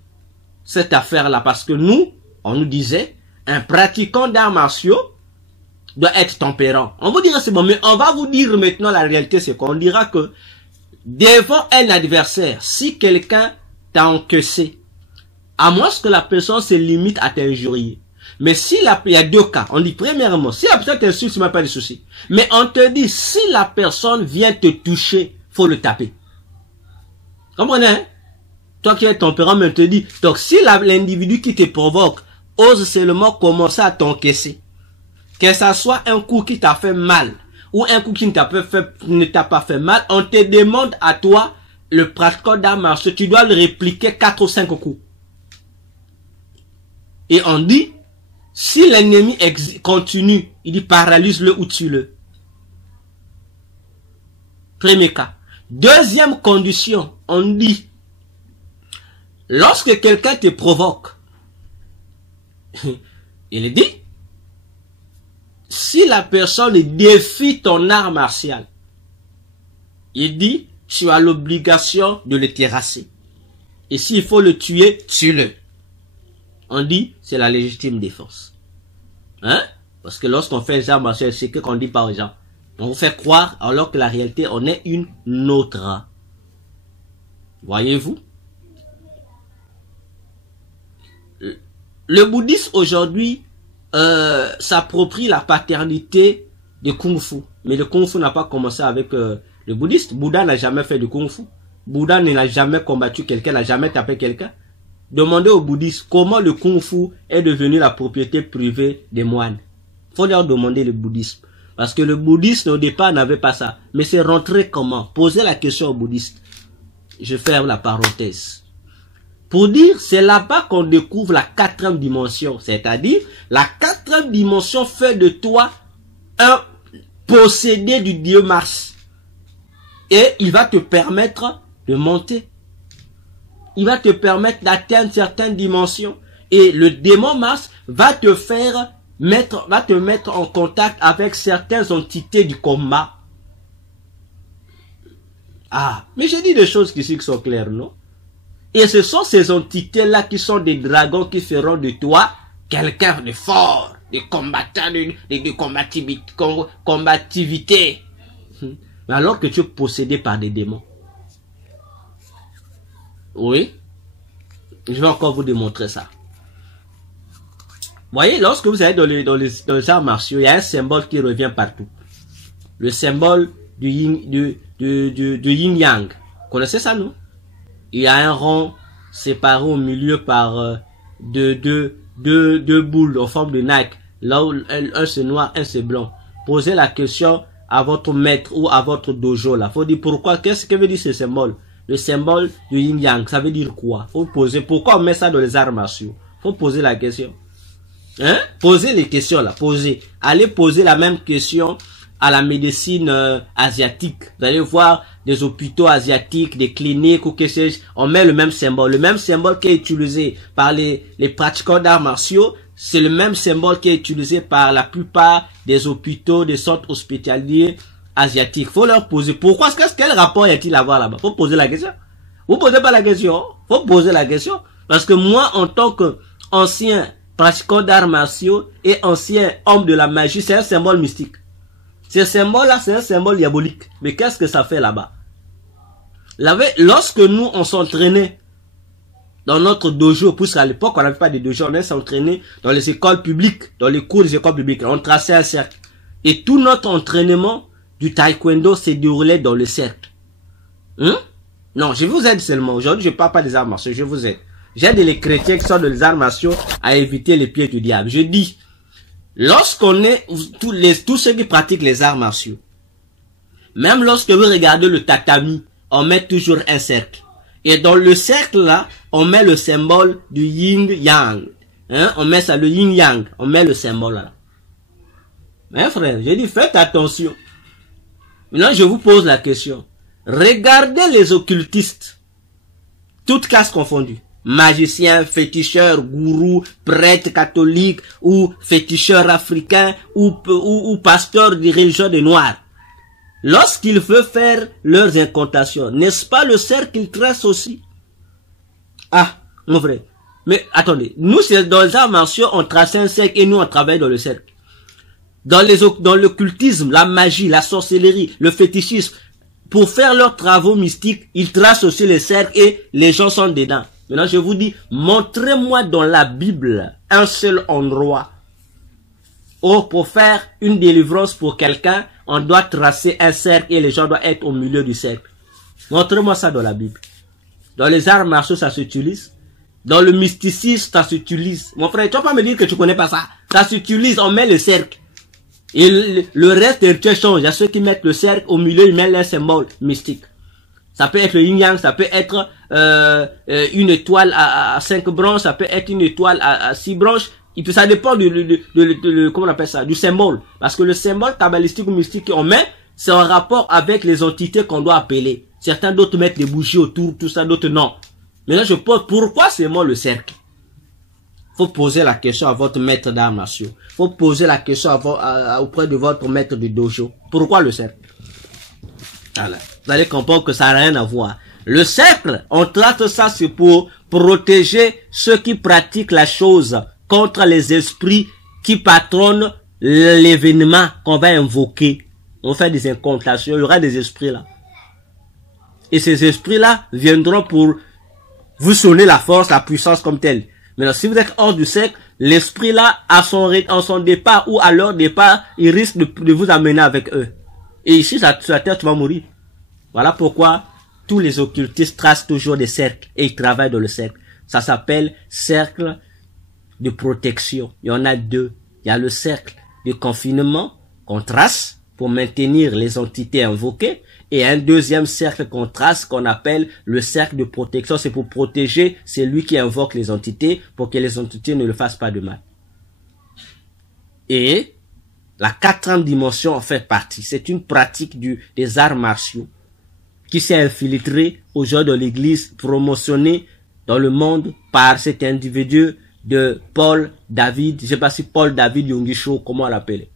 cette affaire-là. Parce que nous, on nous disait, un pratiquant d'arts martiaux doit être tempérant. On vous dira c'est bon, mais on va vous dire maintenant la réalité, c'est qu'on dira que devant un adversaire, si quelqu'un t'a encaissé, à moins que la personne se limite à t'injurier. Mais si il y a deux cas, on dit premièrement, si la personne t'insulte, c'est même pas de souci. Mais on te dit, si la personne vient te toucher, faut le taper. Comprenez, hein? Toi qui es tempérant, mais on te dit, donc si l'individu qui te provoque ose seulement commencer à t'encaisser, que ça soit un coup qui t'a fait mal, ou un coup qui ne t'a pas fait mal, on te demande à toi, le pratiquant d'arts martiaux, tu dois le répliquer 4 ou 5 coups. Et on dit, si l'ennemi continue, il dit paralyse-le ou tue-le. Premier cas. Deuxième condition, on dit, lorsque quelqu'un te provoque, il dit, si la personne défie ton art martial, il dit, tu as l'obligation de le terrasser. Et s'il faut le tuer, tue-le. On dit, c'est la légitime défense. Hein? Parce que lorsqu'on fait les arts martiaux, c'est ce qu'on dit pas aux gens. On vous fait croire, alors que la réalité, on est une autre. Voyez-vous? Le bouddhisme aujourd'hui s'approprie la paternité du kung-fu. Mais le kung-fu n'a pas commencé avec le bouddhiste. Bouddha n'a jamais fait de kung-fu. Bouddha n'a jamais combattu quelqu'un, n'a jamais tapé quelqu'un. Demandez aux bouddhistes comment le kung-fu est devenu la propriété privée des moines. Faut leur demander le bouddhisme. Parce que le bouddhisme au départ n'avait pas ça. Mais c'est rentré comment? Posez la question aux bouddhistes. Je ferme la parenthèse. Pour dire, c'est là-bas qu'on découvre la 4e dimension. C'est-à-dire, la 4e dimension fait de toi un possédé du dieu Mars. Et il va te permettre de monter. Il va te permettre d'atteindre certaines dimensions. Et le démon Mars va te mettre en contact avec certaines entités du combat. Ah, mais j'ai dit des choses ici qui sont claires, non? Et ce sont ces entités-là qui sont des dragons qui feront de toi quelqu'un de fort, de combattant, de combativité. Mais alors que tu es possédé par des démons. Oui. Je vais encore vous démontrer ça. Vous voyez, lorsque vous allez dans les arts martiaux, il y a un symbole qui revient partout. Le symbole du yin-yang. Vous connaissez ça, non? Il y a un rond séparé au milieu par deux boules en forme de Nike. Là où un c'est noir, un c'est blanc. Posez la question à votre maître ou à votre dojo là. Faut dire pourquoi, qu'est-ce que veut dire ce symbole? Le symbole du yin-yang, ça veut dire quoi? Faut poser, pourquoi on met ça dans les arts martiaux? Faut poser la question. Hein? Posez les questions là, posez. Allez poser la même question à la médecine asiatique. Vous allez voir des hôpitaux asiatiques, des cliniques ou que sais-je, on met le même symbole. Le même symbole qui est utilisé par les pratiquants d'arts martiaux, c'est le même symbole qui est utilisé par la plupart des hôpitaux, des centres hospitaliers asiatiques. Faut leur poser. Pourquoi? Quel rapport y a-t-il à voir là-bas? Faut poser la question. Vous posez pas la question. Faut poser la question. Parce que moi, en tant qu'ancien pratiquant d'arts martiaux et ancien homme de la magie, c'est un symbole mystique. Ce symbole-là, c'est un symbole diabolique. Mais qu'est-ce que ça fait là-bas? Lorsque nous, on s'entraînait dans notre dojo, puisqu'à l'époque, on n'avait pas de dojo, on s'entraînait dans les écoles publiques, dans les cours des écoles publiques. On traçait un cercle. Et tout notre entraînement du taekwondo s'est déroulé dans le cercle. Non, je vous aide seulement. Aujourd'hui, je ne parle pas des arts martiaux, je vous aide. J'aide les chrétiens qui sont dans les arts martiaux à éviter les pieds du diable. Je dis, lorsqu'on est, tous ceux qui pratiquent les arts martiaux, même lorsque vous regardez le tatami, on met toujours un cercle. Et dans le cercle là, on met le symbole du yin-yang. Hein? On met ça, le yin-yang. On met le symbole là. Mais frère, j'ai dit, faites attention. Maintenant, je vous pose la question. Regardez les occultistes. Toutes classes confondues. Magiciens, féticheurs, gourous, prêtres catholiques, ou féticheurs africains, ou pasteurs de religion des Noirs. Lorsqu'ils veulent faire leurs incantations, n'est-ce pas le cercle qu'ils tracent aussi? Ah, mon frère. Mais attendez, nous, dans les arts martiaux, on trace un cercle et nous, on travaille dans le cercle. Dans l'occultisme, la magie, la sorcellerie, le fétichisme, pour faire leurs travaux mystiques, ils tracent aussi les cercles et les gens sont dedans. Maintenant, je vous dis, montrez-moi dans la Bible un seul endroit où pour faire une délivrance pour quelqu'un, on doit tracer un cercle et les gens doivent être au milieu du cercle. Montrez-moi ça dans la Bible. Dans les arts martiaux, ça s'utilise. Dans le mysticisme, ça s'utilise. Mon frère, tu vas pas me dire que tu connais pas ça. Ça s'utilise, on met le cercle. Et le reste des rituels change. Il y a ceux qui mettent le cercle, au milieu, ils mettent les symboles mystiques. Ça peut être le yin-yang, ça peut être une étoile à 5 branches, ça peut être une étoile à 6 branches. Et puis ça dépend comment on appelle ça, du symbole. Parce que le symbole kabbalistique ou mystique qu'on met, c'est en rapport avec les entités qu'on doit appeler. Certains d'autres mettent des bougies autour, tout ça, d'autres non. Maintenant, je pose, pourquoi seulement le cercle? Faut poser la question à votre maître d'arts martiaux. Faut poser la question auprès de votre maître de dojo. Pourquoi le cercle? Voilà. Vous allez comprendre que ça n'a rien à voir. Le cercle, on traite ça, c'est pour protéger ceux qui pratiquent la chose contre les esprits qui patronnent l'événement qu'on va invoquer. On fait des incantations, il y aura des esprits là. Et ces esprits-là viendront pour vous sonner la force, la puissance comme telle. Maintenant, si vous êtes hors du cercle, l'esprit-là, en son départ ou à leur départ, il risque de vous amener avec eux. Et ici, sur la terre, tu vas mourir. Voilà pourquoi tous les occultistes tracent toujours des cercles et ils travaillent dans le cercle. Ça s'appelle cercle de protection. Il y en a deux. Il y a le cercle de confinement qu'on trace pour maintenir les entités invoquées. Et un deuxième cercle qu'on trace qu'on appelle le cercle de protection. C'est pour protéger celui qui invoque les entités pour que les entités ne le fassent pas de mal. Et la quatrième dimension en fait partie. C'est une pratique des arts martiaux qui s'est infiltrée aujourd'hui dans l'église, promotionnée dans le monde par cet individu de Paul David. Je sais pas si Paul David Yonggi-Cho, comment on l'appelle.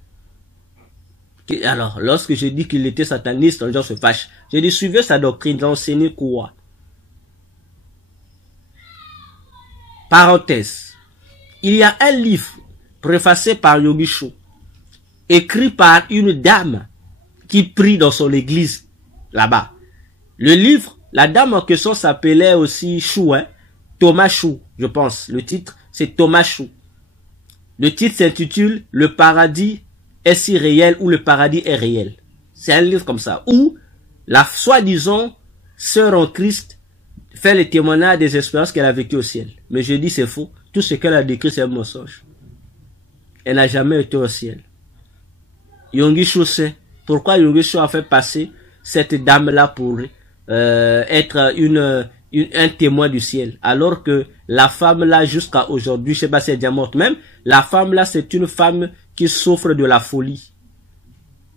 Alors, lorsque je dis qu'il était sataniste, les gens se fâchent. J'ai dit, suivez sa doctrine, enseignez quoi? Parenthèse. Il y a un livre préfacé par Yonggi-Cho, écrit par une dame qui prie dans son église, là-bas. Le livre, la dame en question s'appelait aussi Chou, hein? Thomas Chou, je pense. Le titre, c'est Thomas Chou. Le titre s'intitule Le paradis est-il réel ou le paradis est réel? C'est un livre comme ça, où la soi-disant sœur en Christ fait le témoignage des expériences qu'elle a vécues au ciel. Mais je dis c'est faux. Tout ce qu'elle a décrit, c'est un mensonge. Elle n'a jamais été au ciel. Yonggi-Cho sait. Pourquoi Yonggi-Cho a fait passer cette dame-là pour être un témoin du ciel, alors que la femme là jusqu'à aujourd'hui, je sais pas si elle est déjà morte même, la femme là c'est une femme qui souffre de la folie.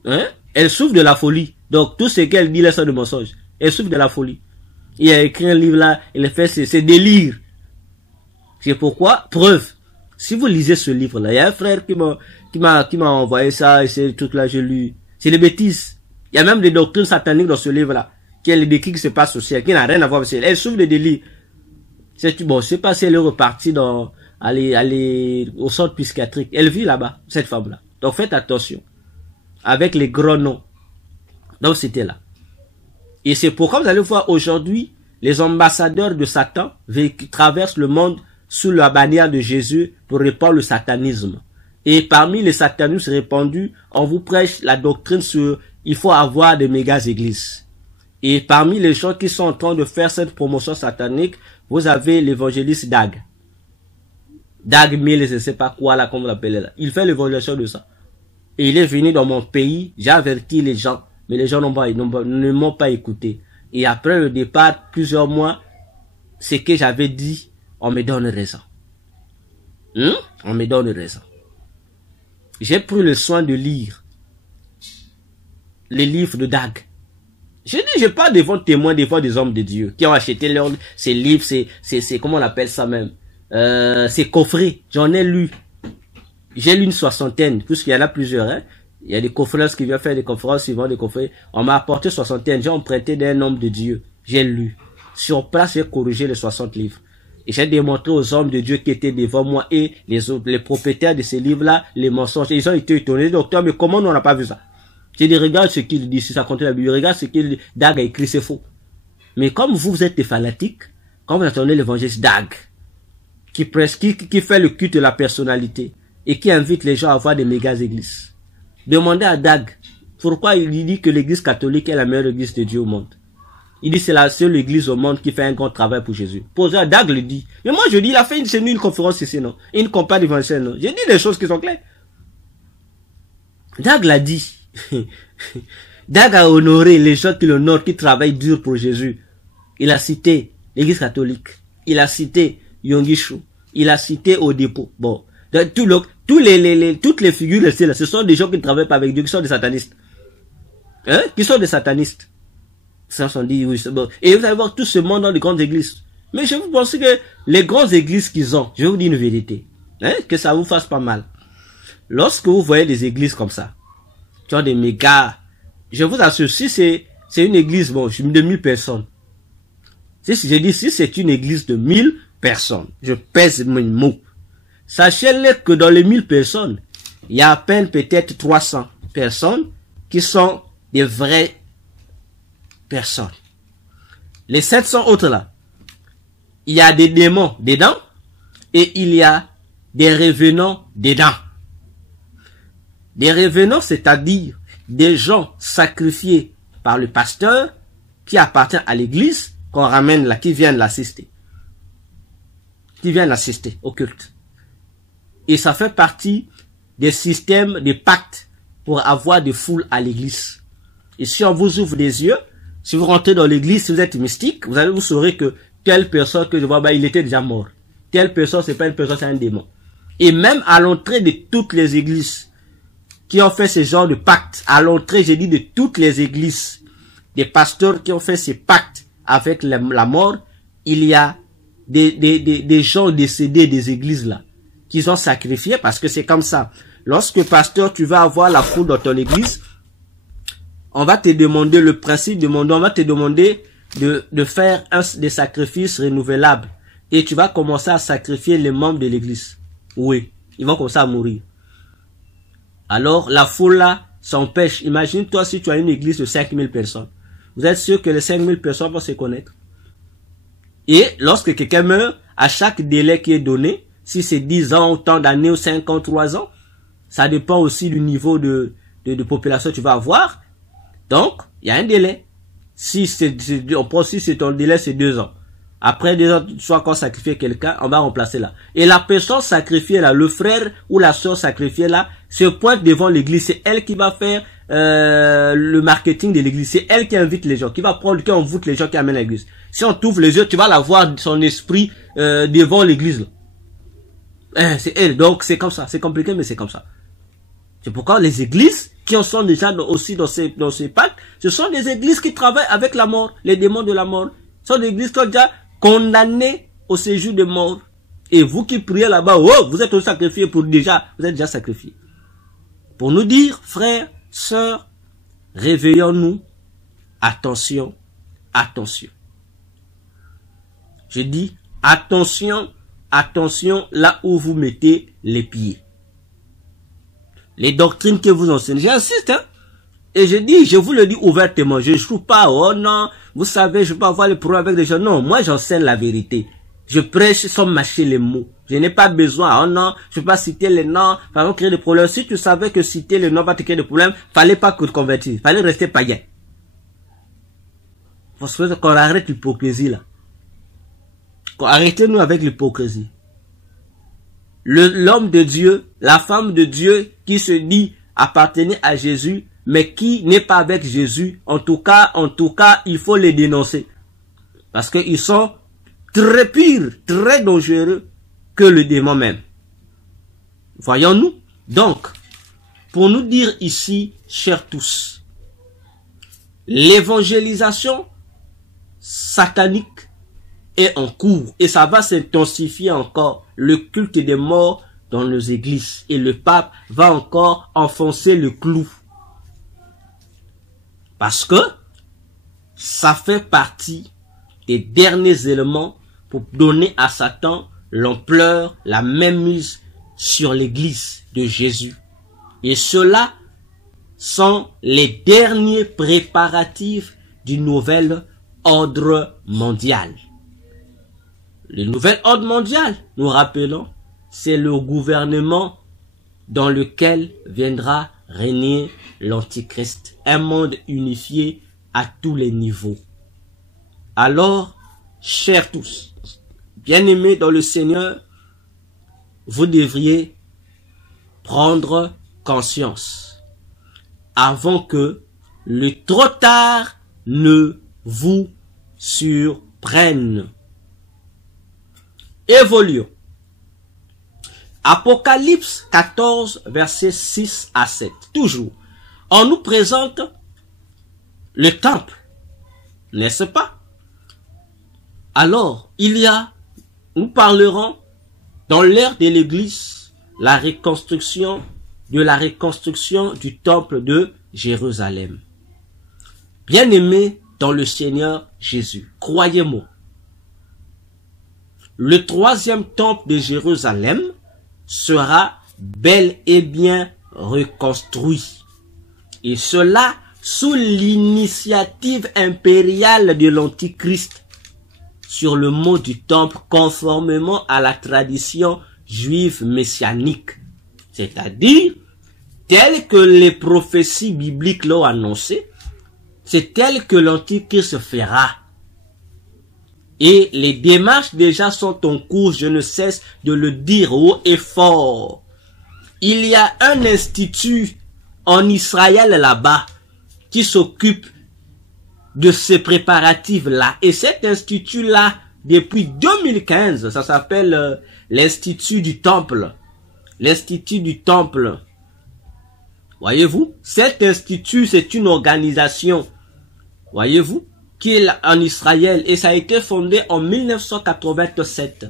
Hein? Elle souffre de la folie. Donc tout ce qu'elle dit là c'est de mensonge. Elle souffre de la folie. Il a écrit un livre là, il fait ses délires. C'est pourquoi, preuve, si vous lisez ce livre là, il y a un frère qui m'a envoyé ça et ces trucs là, j'ai lu. C'est des bêtises. Il y a même des doctrines sataniques dans ce livre là. Qu'elle décrit qui se passe au ciel, qui n'a rien à voir avec elle. Elle souffre de délire. Bon, je sais pas si elle est repartie aller au centre psychiatrique. Elle vit là-bas, cette femme-là. Donc faites attention. Avec les gros noms. Donc c'était là. Et c'est pourquoi vous allez voir aujourd'hui, les ambassadeurs de Satan traversent le monde sous la bannière de Jésus pour répandre le satanisme. Et parmi les satanistes répandus, on vous prêche la doctrine sur il faut avoir des méga églises. Et parmi les gens qui sont en train de faire cette promotion satanique, vous avez l'évangéliste Dag. Dag Mills, je ne sais pas quoi là, comme on l'appelait là. Il fait l'évangélisation de ça. Et il est venu dans mon pays, j'ai averti les gens, mais les gens ne m'ont pas écouté. Et après le départ, plusieurs mois, ce que j'avais dit, on me donne raison. On me donne raison. J'ai pris le soin de lire les livres de Dag. Je dis, je parle devant témoins, devant des hommes de Dieu, qui ont acheté ces livres, comment on appelle ça même, ces coffrets, j'en ai lu. J'ai lu une 60aine, puisqu'il y en a plusieurs, hein. Il y a des conférences qui viennent faire des conférences, ils vendent des coffrets. On m'a apporté 60aine, j'ai emprunté d'un homme de Dieu, j'ai lu. Sur place, j'ai corrigé les 60 livres. Et j'ai démontré aux hommes de Dieu qui étaient devant moi et les propriétaires de ces livres-là, les mensonges. Et ils ont été étonnés, docteur, mais comment on n'a pas vu ça? J'ai dit, regarde ce qu'il dit, si ça compte la Bible, regarde ce qu'il Dag a écrit, c'est faux. Mais comme vous êtes des fanatiques, quand vous entendez l'évangéliste Dag, qui fait le culte de la personnalité, et qui invite les gens à avoir des méga églises, demandez à Dag, pourquoi il dit que l'église catholique est la meilleure église de Dieu au monde. Il dit c'est la seule église au monde qui fait un grand travail pour Jésus. Posez à Dag le dit. Mais moi je dis, il a fait une conférence ici, non? Une campagne d'évangile, non? J'ai dit des choses qui sont claires. Dag l'a dit. Dag a honoré les gens qui l'honorent, qui travaillent dur pour Jésus. Il a cité l'église catholique. Il a cité Yonggi-Cho. Il a cité au dépôt. Bon. Toutes les figures là, ce sont des gens qui ne travaillent pas avec Dieu, qui sont des satanistes. Hein? Qui sont des satanistes. Ça, on dit, oui, c'est bon. Et vous allez voir tout ce monde dans les grandes églises. Mais je vous pense que les grandes églises qu'ils ont, je vais vous dire une vérité, hein, que ça vous fasse pas mal. Lorsque vous voyez des églises comme ça, qui ont des méga, je vous assure, si c'est une église, bon, de 1000 personnes. Si je dis, si c'est une église de 1000 personnes, je pèse mes mots. Sachez-le que dans les 1000 personnes, il y a à peine peut-être 300 personnes qui sont des vraies personnes. Les 700 autres là, il y a des démons dedans et il y a des revenants dedans. Des revenants, c'est-à-dire des gens sacrifiés par le pasteur qui appartient à l'église, qu'on ramène là, qui viennent l'assister. Qui viennent l'assister au culte. Et ça fait partie des systèmes, des pactes pour avoir des foules à l'église. Et si on vous ouvre les yeux, si vous rentrez dans l'église, si vous êtes mystique, vous saurez que telle personne que je vois, il était déjà mort. Telle personne, c'est pas une personne, c'est un démon. Et même à l'entrée de toutes les églises qui ont fait ce genre de pacte, à l'entrée, j'ai dit de toutes les églises, des pasteurs qui ont fait ces pactes avec la mort, il y a des gens décédés des églises là, qu'ils ont sacrifiés parce que c'est comme ça. Lorsque pasteur, tu vas avoir la foule dans ton église, on va te demander le principe, on va te demander de faire des sacrifices renouvelables. Et tu vas commencer à sacrifier les membres de l'église. Oui, ils vont commencer à mourir. Alors, la foule là s'empêche. Imagine-toi si tu as une église de 5000 personnes. Vous êtes sûr que les 5000 personnes vont se connaître? Et lorsque quelqu'un meurt, à chaque délai qui est donné, si c'est 10 ans, autant d'années ou 53 ans, ça dépend aussi du niveau de population que tu vas avoir. Donc, il y a un délai. Si c'est ton délai, c'est 2 ans. Après 2 ans, soit qu'on sacrifie quelqu'un, on va remplacer là. Et la personne sacrifiée là, le frère ou la soeur sacrifiée là, se pointe devant l'église. C'est elle qui va faire le marketing de l'église. C'est elle qui invite les gens, qui envoûte les gens qui amènent l'église. Si on t'ouvre les yeux, tu vas la voir, son esprit, devant l'église. C'est elle. Donc, c'est comme ça. C'est compliqué, mais c'est comme ça. C'est pourquoi les églises qui en sont déjà aussi dans ces pactes, ce sont des églises qui travaillent avec la mort, les démons de la mort. Ce sont des églises qui ont déjà condamné au séjour de mort. Et vous qui priez là-bas, oh, vous êtes aussi sacrifiés vous êtes déjà sacrifiés. Pour nous dire, frères, sœurs, réveillons-nous. Attention, attention. Je dis, attention, attention là où vous mettez les pieds. Les doctrines que vous enseignez, j'insiste, hein. Et je dis, je vous le dis ouvertement, je ne joue pas, oh non, vous savez, je peux avoir le problème avec des gens. Non, moi j'enseigne la vérité. Je prêche sans mâcher les mots. Je n'ai pas besoin, oh non, je ne peux pas citer les noms, ça va créer des problèmes. Si tu savais que citer les noms va te créer des problèmes, fallait pas que tu te convertisses, fallait rester païen. Parce qu'on arrête l'hypocrisie là. Arrêtez-nous avec l'hypocrisie. L'homme de Dieu, la femme de Dieu qui se dit appartenir à Jésus, mais qui n'est pas avec Jésus, en tout cas, il faut les dénoncer. Parce qu'ils sont très pires, très dangereux que le démon même. Voyons-nous. Donc, pour nous dire ici, chers tous, l'évangélisation satanique est en cours et ça va s'intensifier encore. Le culte des morts dans nos églises et le pape va encore enfoncer le clou. Parce que ça fait partie des derniers éléments pour donner à Satan l'ampleur, la mainmise sur l'église de Jésus. Et cela sont les derniers préparatifs du nouvel ordre mondial. Le nouvel ordre mondial, nous rappelons, c'est le gouvernement dans lequel viendra régner l'Antichrist. Un monde unifié à tous les niveaux. Alors, chers tous, bien-aimés dans le Seigneur, vous devriez prendre conscience avant que le trop tard ne vous surprenne. Évoluons. Apocalypse 14, versets 6 à 7. Toujours. On nous présente le temple. N'est-ce pas? Alors, nous parlerons dans l'ère de l'Église, de la reconstruction du temple de Jérusalem. Bien-aimés dans le Seigneur Jésus, croyez-moi, le troisième temple de Jérusalem sera bel et bien reconstruit. Et cela sous l'initiative impériale de l'Antichrist sur le mot du temple conformément à la tradition juive messianique. C'est-à-dire, tel que les prophéties bibliques l'ont annoncé, c'est tel que l'Antichrist fera. Et les démarches déjà sont en cours, je ne cesse de le dire haut et fort. Il y a un institut en Israël là-bas qui s'occupe de ces préparatifs-là. Et cet institut-là, depuis 2015, ça s'appelle l'Institut du Temple. L'Institut du Temple. Voyez-vous, cet institut, c'est une organisation, voyez-vous, qui est en Israël, et ça a été fondé en 1987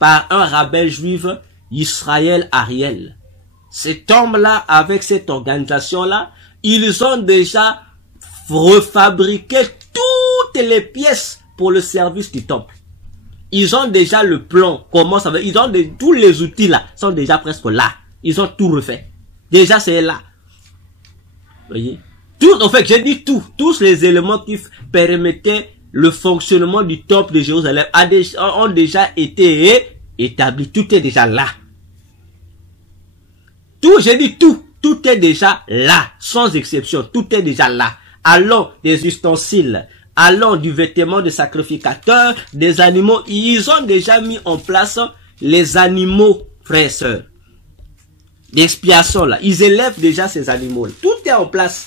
par un rabbin juif, Israël Ariel. Cet homme-là, avec cette organisation-là, ils ont déjà refabriqué toutes les pièces pour le service du temple. Ils ont déjà le plan, comment ça va, ils ont tous les outils là, sont déjà presque là. Ils ont tout refait. Déjà c'est là. Voyez? Tout, en fait, j'ai dit tout, tous les éléments qui permettaient le fonctionnement du temple de Jérusalem ont déjà été établis. Tout est déjà là. Tout, j'ai dit tout est déjà là, sans exception, tout est déjà là. Allons des ustensiles, allons du vêtement de sacrificateur, des animaux, ils ont déjà mis en place les animaux, frères et sœurs. L'expiation là, ils élèvent déjà ces animaux. Tout est en place.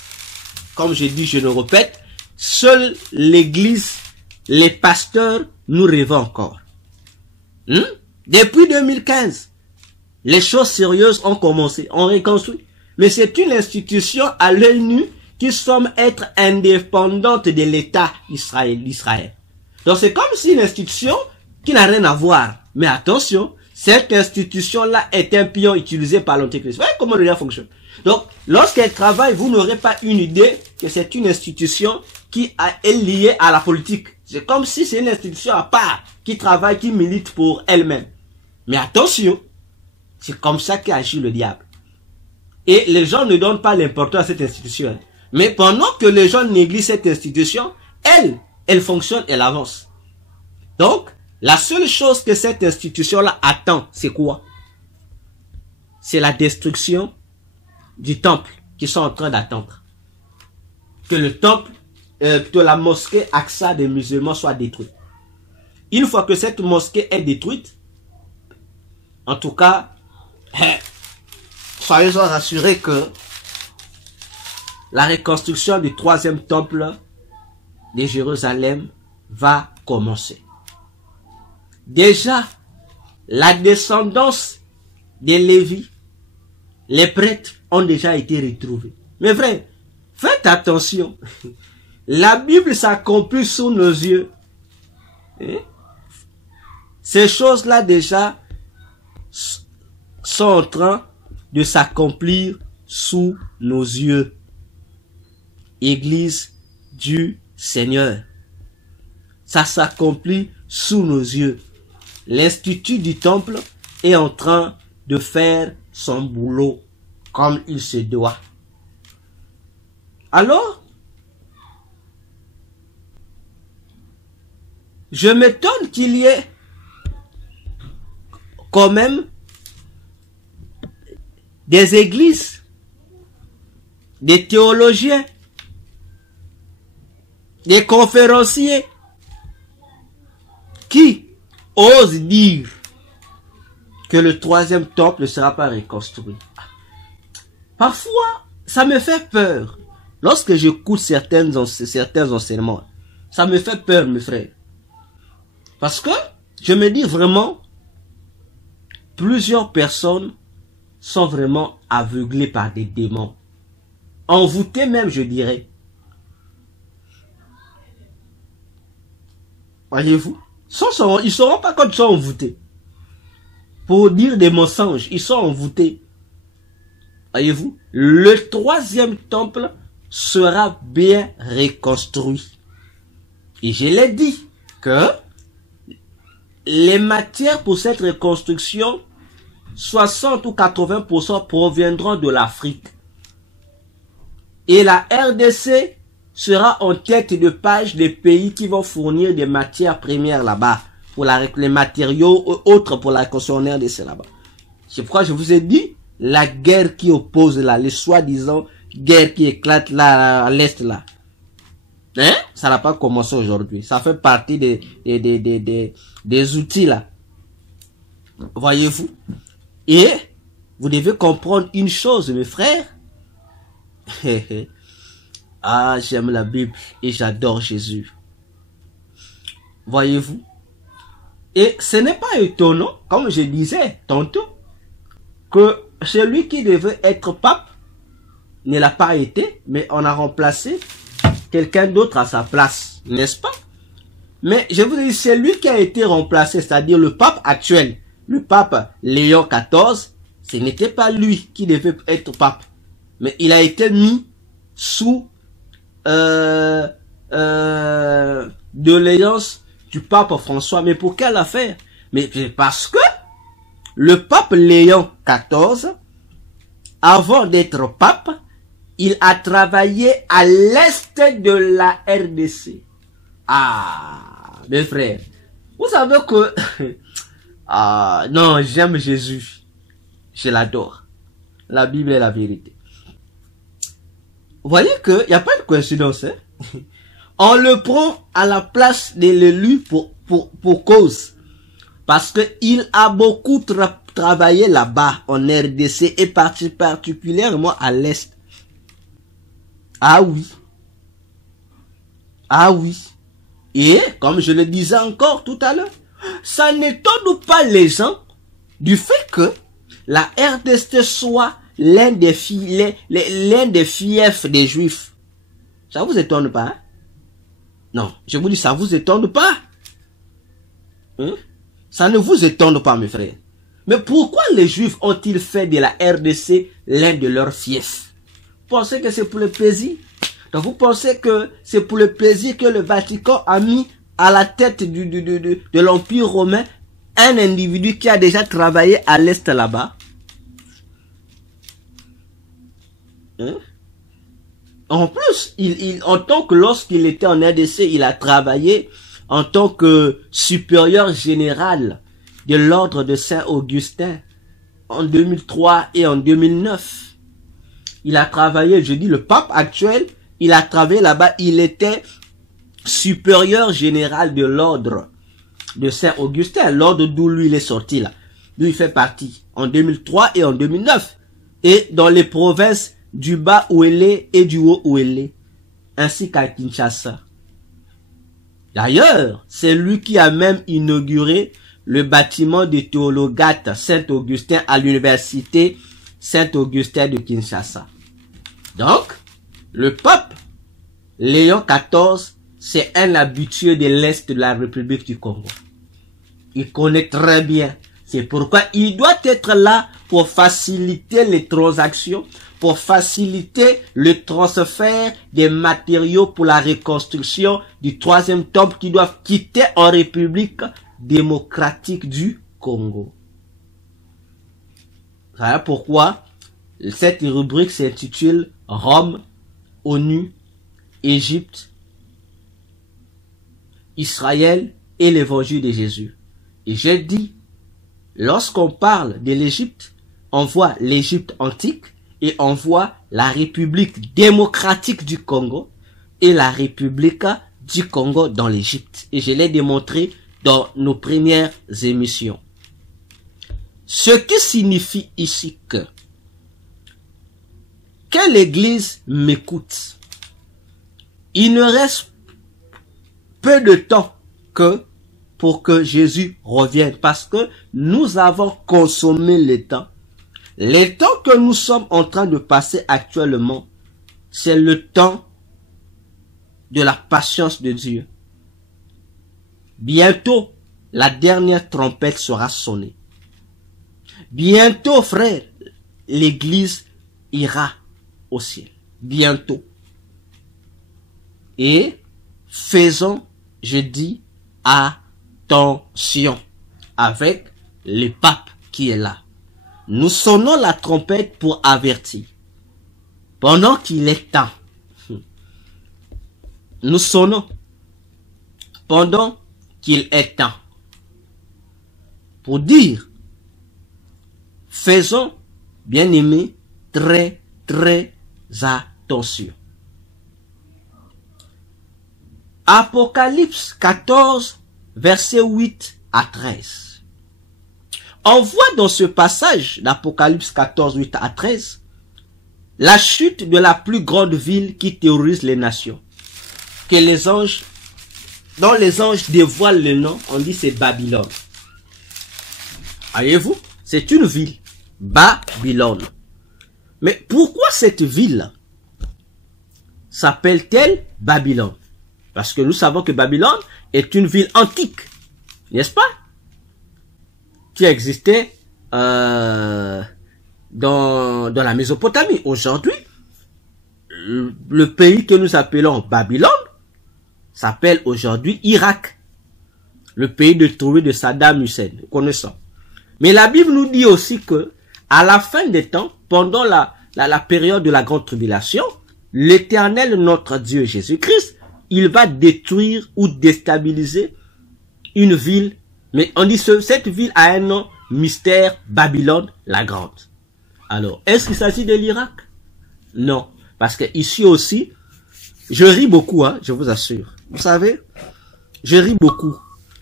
Comme je dis, je le répète, seule l'église, les pasteurs, nous rêvons encore. Depuis 2015, les choses sérieuses ont commencé, on reconstruit. Mais c'est une institution à l'œil nu qui semble être indépendante de l'État d'Israël. Donc c'est comme si une institution qui n'a rien à voir. Mais attention, cette institution-là est un pion utilisé par l'Antéchrist. Vous voyez comment le lien fonctionne. Donc, lorsqu'elle travaille, vous n'aurez pas une idée que c'est une institution qui est liée à la politique. C'est comme si c'est une institution à part, qui travaille, qui milite pour elle-même. Mais attention, c'est comme ça qu'agit le diable. Et les gens ne donnent pas l'importance à cette institution. Mais pendant que les gens négligent cette institution, elle fonctionne, elle avance. Donc, la seule chose que cette institution-là attend, c'est quoi? C'est la destruction du temple qu'ils sont en train d'attendre. Que le temple, plutôt la mosquée Aqsa des musulmans soit détruite. Une fois que cette mosquée est détruite, en tout cas, soyez rassurés que la reconstruction du troisième temple de Jérusalem va commencer. Déjà, la descendance des Lévis, les prêtres ont déjà été retrouvés. Mais frère, faites attention. La Bible s'accomplit sous nos yeux. Ces choses-là déjà sont en train de s'accomplir sous nos yeux. Église du Seigneur. Ça s'accomplit sous nos yeux. L'institut du temple est en train de faire son boulot comme il se doit. Alors, je m'étonne qu'il y ait quand même des églises, des théologiens, des conférenciers qui osent dire que le troisième temple ne sera pas reconstruit. Parfois, ça me fait peur. Lorsque j'écoute certains enseignements, ça me fait peur, mes frères. Parce que je me dis vraiment, plusieurs personnes sont vraiment aveuglées par des démons. Envoûtées même, je dirais. Voyez-vous? Ils sauront pas quand ils sont envoûtés. Pour dire des mensonges, ils sont envoûtés. Voyez-vous, le troisième temple sera bien reconstruit. Et je l'ai dit que les matières pour cette reconstruction, 60 ou 80% proviendront de l'Afrique. Et la RDC sera en tête de page des pays qui vont fournir des matières premières là-bas, pour les matériaux autres pour la construction en RDC là-bas. C'est pourquoi je vous ai dit, la guerre qui oppose là, les soi-disant guerre qui éclate là, à l'Est là. Hein? Ça n'a pas commencé aujourd'hui. Ça fait partie des outils là. Voyez-vous? Et vous devez comprendre une chose, mes frères. Ah, j'aime la Bible et j'adore Jésus. Voyez-vous? Et ce n'est pas étonnant, comme je disais tantôt, que celui qui devait être pape ne l'a pas été, mais on a remplacé quelqu'un d'autre à sa place, n'est-ce pas? Mais je vous dis, c'est lui qui a été remplacé, c'est-à-dire le pape actuel, le pape Léon XIV, ce n'était pas lui qui devait être pape, mais il a été mis sous de l'alliance du pape François. Mais pour quelle affaire? Mais parce que le pape Léon XIV, avant d'être pape, il a travaillé à l'est de la RDC. Ah, mes frères, vous savez que ah non, j'aime Jésus, je l'adore. La Bible est la vérité. Vous voyez qu'il n'y a pas de coïncidence, hein? On le prend à la place de l'élu pour cause. Parce qu'il a beaucoup travaillé là-bas, en RDC, et particulièrement à l'Est. Ah oui. Ah oui. Et, comme je le disais encore tout à l'heure, ça n'étonne pas les gens du fait que la RDC soit l'un des fiefs des Juifs. Ça vous étonne pas? Hein? Non, je vous dis, ça vous étonne pas? Hein? Ça ne vous étonne pas, mes frères. Mais pourquoi les Juifs ont-ils fait de la RDC l'un de leurs fiefs? Vous pensez que c'est pour le plaisir? Donc vous pensez que c'est pour le plaisir que le Vatican a mis à la tête de l'Empire romain un individu qui a déjà travaillé à l'Est là-bas? Hein? En plus, en tant que lorsqu'il était en RDC, il a travaillé en tant que supérieur général de l'ordre de Saint-Augustin en 2003 et en 2009. Il a travaillé, je dis le pape actuel, il a travaillé là-bas, il était supérieur général de l'ordre de Saint-Augustin, l'ordre d'où lui il est sorti là. D'où il fait partie en 2003 et en 2009. Et dans les provinces du bas Ouélé et du haut Ouélé, ainsi qu'à Kinshasa. D'ailleurs, c'est lui qui a même inauguré le bâtiment du théologate Saint-Augustin à l'université Saint-Augustin de Kinshasa. Donc, le pape Léon XIV, c'est un habitué de l'Est de la République du Congo. Il connaît très bien. C'est pourquoi il doit être là pour faciliter les transactions, pour faciliter le transfert des matériaux pour la reconstruction du troisième temple qui doivent quitter en République démocratique du Congo. Voilà pourquoi cette rubrique s'intitule Rome, ONU, Égypte, Israël et l'évangile de Jésus. Et j'ai dit, lorsqu'on parle de l'Égypte, on voit l'Égypte antique et on voit la République démocratique du Congo et la République du Congo dans l'Égypte. Et je l'ai démontré dans nos premières émissions. Ce qui signifie ici que l'Église m'écoute. Il ne reste peu de temps pour que Jésus revienne, parce que nous avons consommé le temps. Le temps que nous sommes en train de passer actuellement, c'est le temps de la patience de Dieu. Bientôt, la dernière trompette sera sonnée. Bientôt, frère, l'Église ira au ciel. Bientôt. Et faisons, je dis, attention avec le pape qui est là. Nous sonnons la trompette pour avertir. Pendant qu'il est temps. Nous sonnons pendant qu'il est temps. Pour dire, faisons, bien-aimés, très, très attention. Apocalypse 14, versets 8 à 13. On voit dans ce passage d'Apocalypse 14, 8 à 13, la chute de la plus grande ville qui terrorise les nations. Que les anges, dont les anges dévoilent le nom, on dit c'est Babylone. Voyez-vous, c'est une ville, Babylone. Mais pourquoi cette ville s'appelle-t-elle Babylone? Parce que nous savons que Babylone est une ville antique, n'est-ce pas? Qui existait dans la Mésopotamie. Aujourd'hui, le pays que nous appelons Babylone s'appelle aujourd'hui Irak. Le pays détruit de Saddam Hussein, connaissons. Mais la Bible nous dit aussi que à la fin des temps, pendant la période de la grande tribulation, l'Éternel, notre Dieu Jésus-Christ, il va détruire ou déstabiliser une ville. Mais on dit que cette ville a un nom mystère, Babylone la Grande. Alors, est-ce qu'il s'agit de l'Irak? Non. Parce que ici aussi, je ris beaucoup, hein, je vous assure. Vous savez, je ris beaucoup.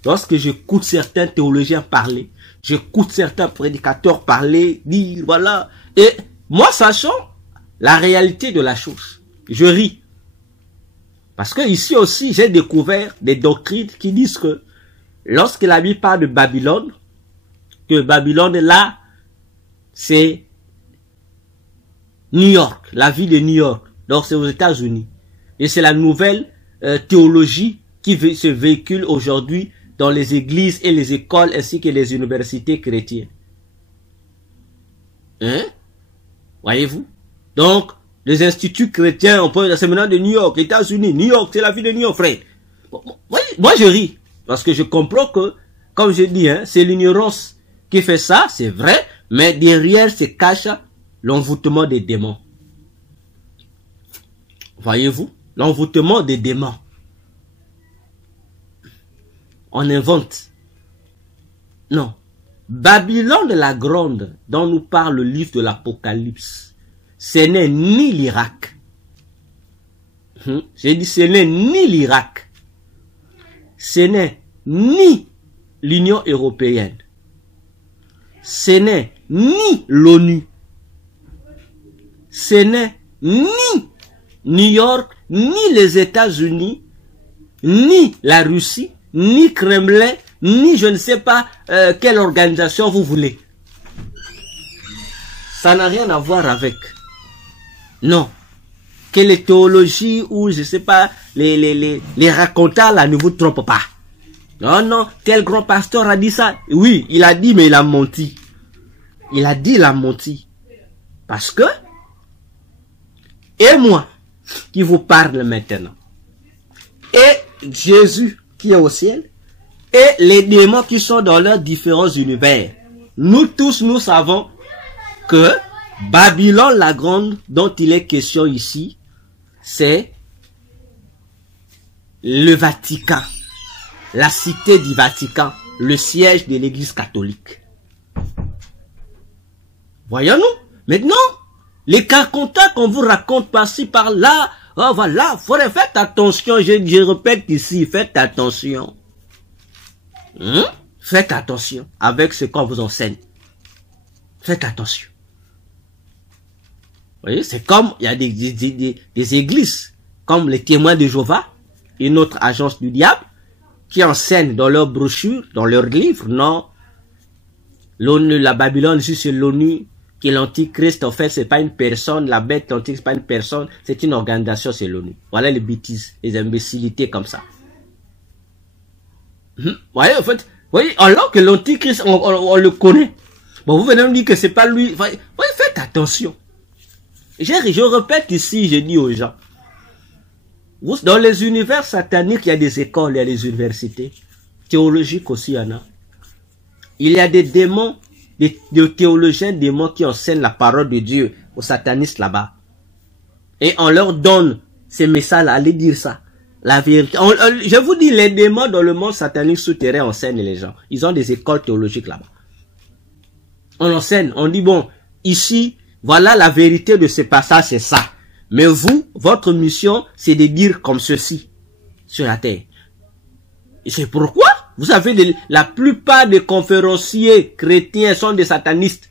Lorsque j'écoute certains théologiens parler, j'écoute certains prédicateurs parler, dire, voilà. Et moi, sachant la réalité de la chose, je ris. Parce que ici aussi, j'ai découvert des doctrines qui disent que lorsque la Bible parle de Babylone, que Babylone là, c'est New York, la ville de New York. Donc c'est aux États-Unis. Et c'est la nouvelle théologie qui se véhicule aujourd'hui dans les églises et les écoles ainsi que les universités chrétiennes. Hein? Voyez-vous? Donc, les instituts chrétiens, on peut, c'est maintenant de New York, États-Unis. New York, c'est la ville de New York, frère. Moi, je ris. Parce que je comprends que, comme je dis, hein, c'est l'ignorance qui fait ça, c'est vrai. Mais derrière se cache l'envoûtement des démons. Voyez-vous? L'envoûtement des démons. On invente. Non. Babylone la Grande, dont nous parle le livre de l'Apocalypse, ce n'est ni l'Irak. J'ai dit ce n'est ni l'Irak. Ce n'est ni l'Union européenne. Ce n'est ni l'ONU. Ce n'est ni New York, ni les États-Unis, ni la Russie, ni Kremlin, ni je ne sais pas quelle organisation vous voulez. Ça n'a rien à voir avec. Non. Que les théologies ou je ne sais pas, les racontants là ne vous trompent pas. Non, non, tel grand pasteur a dit ça. Oui, il a dit, mais il a menti. Il a dit, il a menti. Parce que, et moi, qui vous parle maintenant, et Jésus qui est au ciel, et les démons qui sont dans leurs différents univers, nous tous, nous savons que Babylone la Grande, dont il est question ici, c'est le Vatican, la cité du Vatican, le siège de l'Église catholique. Voyons-nous. Maintenant, les racontants qu'on vous raconte par-ci, par-là, oh voilà, faites attention, je répète ici, faites attention. Faites attention avec ce qu'on vous enseigne. Faites attention. Vous voyez, c'est comme, il y a des églises, comme les témoins de Jéhovah, une autre agence du diable, qui enseignent dans leurs brochures, dans leurs livres, non, l'ONU, la Babylone, juste l'ONU, qui est l'antichrist, en fait, c'est pas une personne, la bête antique, c'est pas une personne, c'est une organisation, c'est l'ONU. Voilà les bêtises, les imbécilités comme ça. Vous voyez, en fait, voyez, alors que l'antichrist, on le connaît. Bon, vous venez me dire que c'est pas lui. Voyez, faites attention. Je répète ici, je dis aux gens. Dans les univers sataniques, il y a des écoles, il y a des universités. Théologiques aussi, il y en a. Il y a des démons, des théologiens démons qui enseignent la parole de Dieu aux satanistes là-bas. Et on leur donne ces messages-là, allez dire ça. La vérité. Je vous dis, les démons dans le monde satanique souterrain enseignent les gens. Ils ont des écoles théologiques là-bas. On enseigne, on dit bon, ici, voilà la vérité de ce passage, c'est ça. Mais vous, votre mission, c'est de dire comme ceci sur la terre. Et c'est pourquoi vous savez, la plupart des conférenciers chrétiens sont des satanistes.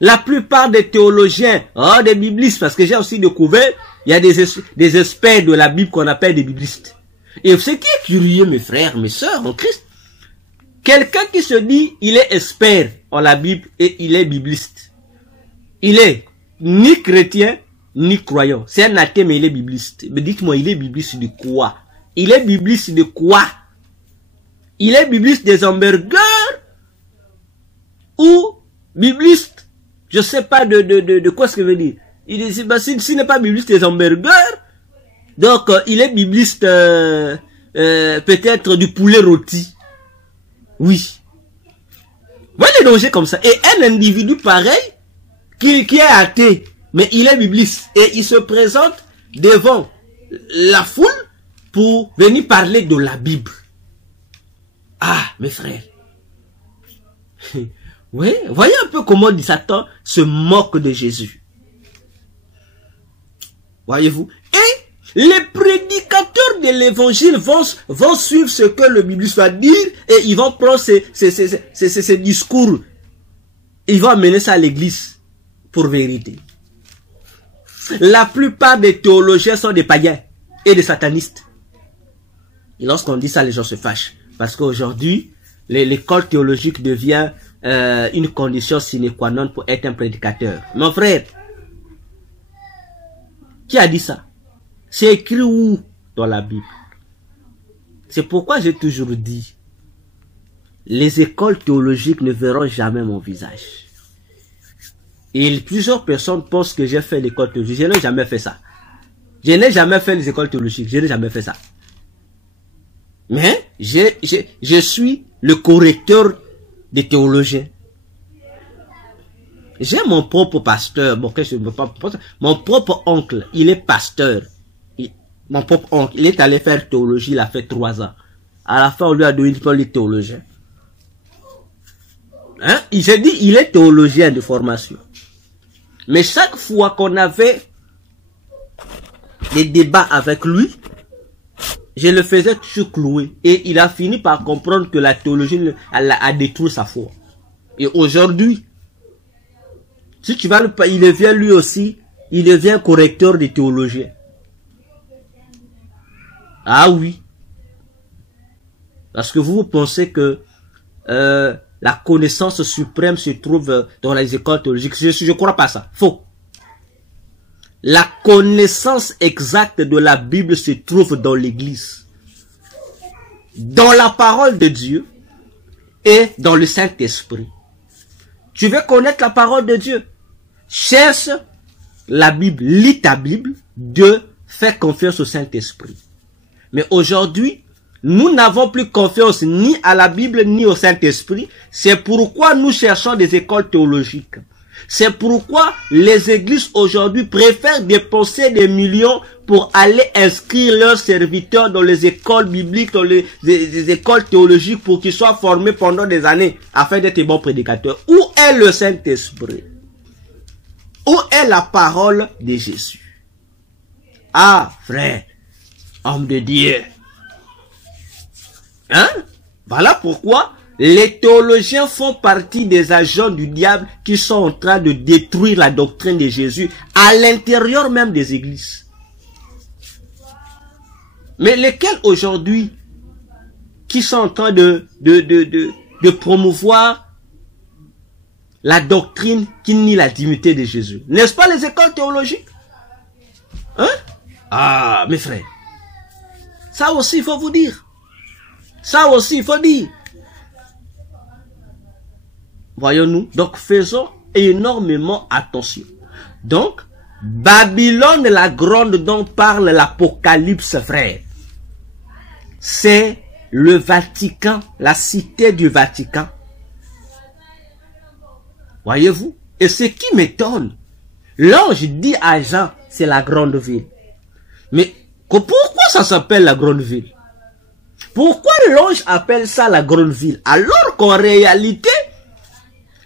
La plupart des théologiens, des biblistes, parce que j'ai aussi découvert, il y a des experts de la Bible qu'on appelle des biblistes. Et ce qui est curieux, mes frères, mes sœurs en Christ, quelqu'un qui se dit, il est expert en la Bible et il est bibliste. Il est ni chrétien, ni croyant. C'est un athée, mais il est bibliste. Mais dites-moi, il est bibliste de quoi? Il est bibliste de quoi? Il est bibliste des hamburgers ou bibliste, je sais pas de quoi ce que veut dire. Il dit, bah, s'il n'est pas bibliste des hamburgers, donc il est bibliste peut-être du poulet rôti. Oui. Voilà les dangers comme ça. Et un individu pareil, qui est athée, mais il est bibliste, et il se présente devant la foule pour venir parler de la Bible. Ah, mes frères. Oui, voyez un peu comment Satan se moque de Jésus. Voyez-vous? Et les prédicateurs de l'évangile vont suivre ce que le bibliste va dire et ils vont prendre ces discours. Ils vont amener ça à l'église pour vérité. La plupart des théologiens sont des païens et des satanistes. Et lorsqu'on dit ça, les gens se fâchent. Parce qu'aujourd'hui, l'école théologique devient une condition sine qua non pour être un prédicateur. Mon frère, qui a dit ça? C'est écrit où dans la Bible? C'est pourquoi j'ai toujours dit, les écoles théologiques ne verront jamais mon visage. Et plusieurs personnes pensent que j'ai fait l'école théologique. Je n'ai jamais fait ça. Je n'ai jamais fait les écoles théologiques. Je n'ai jamais fait ça. Mais je suis le correcteur des théologiens. J'ai mon propre pasteur. Bon, mon propre oncle, il est pasteur. Mon propre oncle, il est allé faire théologie, il a fait 3 ans. À la fin, on lui a donné le théologien. Hein? Il s'est dit, il est théologien de formation. Mais chaque fois qu'on avait des débats avec lui, je le faisais toujours clouer. Et il a fini par comprendre que la théologie a détruit sa foi. Et aujourd'hui, si tu vas il devient lui aussi, il devient correcteur des théologiens. Ah oui. Parce que vous pensez que la connaissance suprême se trouve dans les écoles théologiques. Je ne crois pas ça. Faux. La connaissance exacte de la Bible se trouve dans l'Église, dans la parole de Dieu et dans le Saint-Esprit. Tu veux connaître la parole de Dieu? Cherche la Bible, lis ta Bible, fais confiance au Saint-Esprit. Mais aujourd'hui, nous n'avons plus confiance ni à la Bible ni au Saint-Esprit. C'est pourquoi nous cherchons des écoles théologiques. C'est pourquoi les églises aujourd'hui préfèrent dépenser des millions pour aller inscrire leurs serviteurs dans les écoles bibliques, dans les écoles théologiques pour qu'ils soient formés pendant des années afin d'être bons prédicateurs. Où est le Saint-Esprit? Où est la parole de Jésus? Ah, frère, homme de Dieu. Hein? Voilà pourquoi les théologiens font partie des agents du diable qui sont en train de détruire la doctrine de Jésus à l'intérieur même des églises. Mais lesquels aujourd'hui qui sont en train de promouvoir la doctrine qui nie la divinité de Jésus? N'est-ce pas les écoles théologiques? Hein? Ah, mes frères. Ça aussi, il faut vous dire. Ça aussi, il faut dire. Voyons-nous. Donc, faisons énormément attention. Donc, Babylone la grande dont parle l'Apocalypse, frère, c'est le Vatican, la cité du Vatican. Voyez-vous? Et ce qui m'étonne, l'ange dit à Jean, c'est la grande ville. Mais pourquoi ça s'appelle la grande ville? Pourquoi l'ange appelle ça la grande ville? Alors qu'en réalité,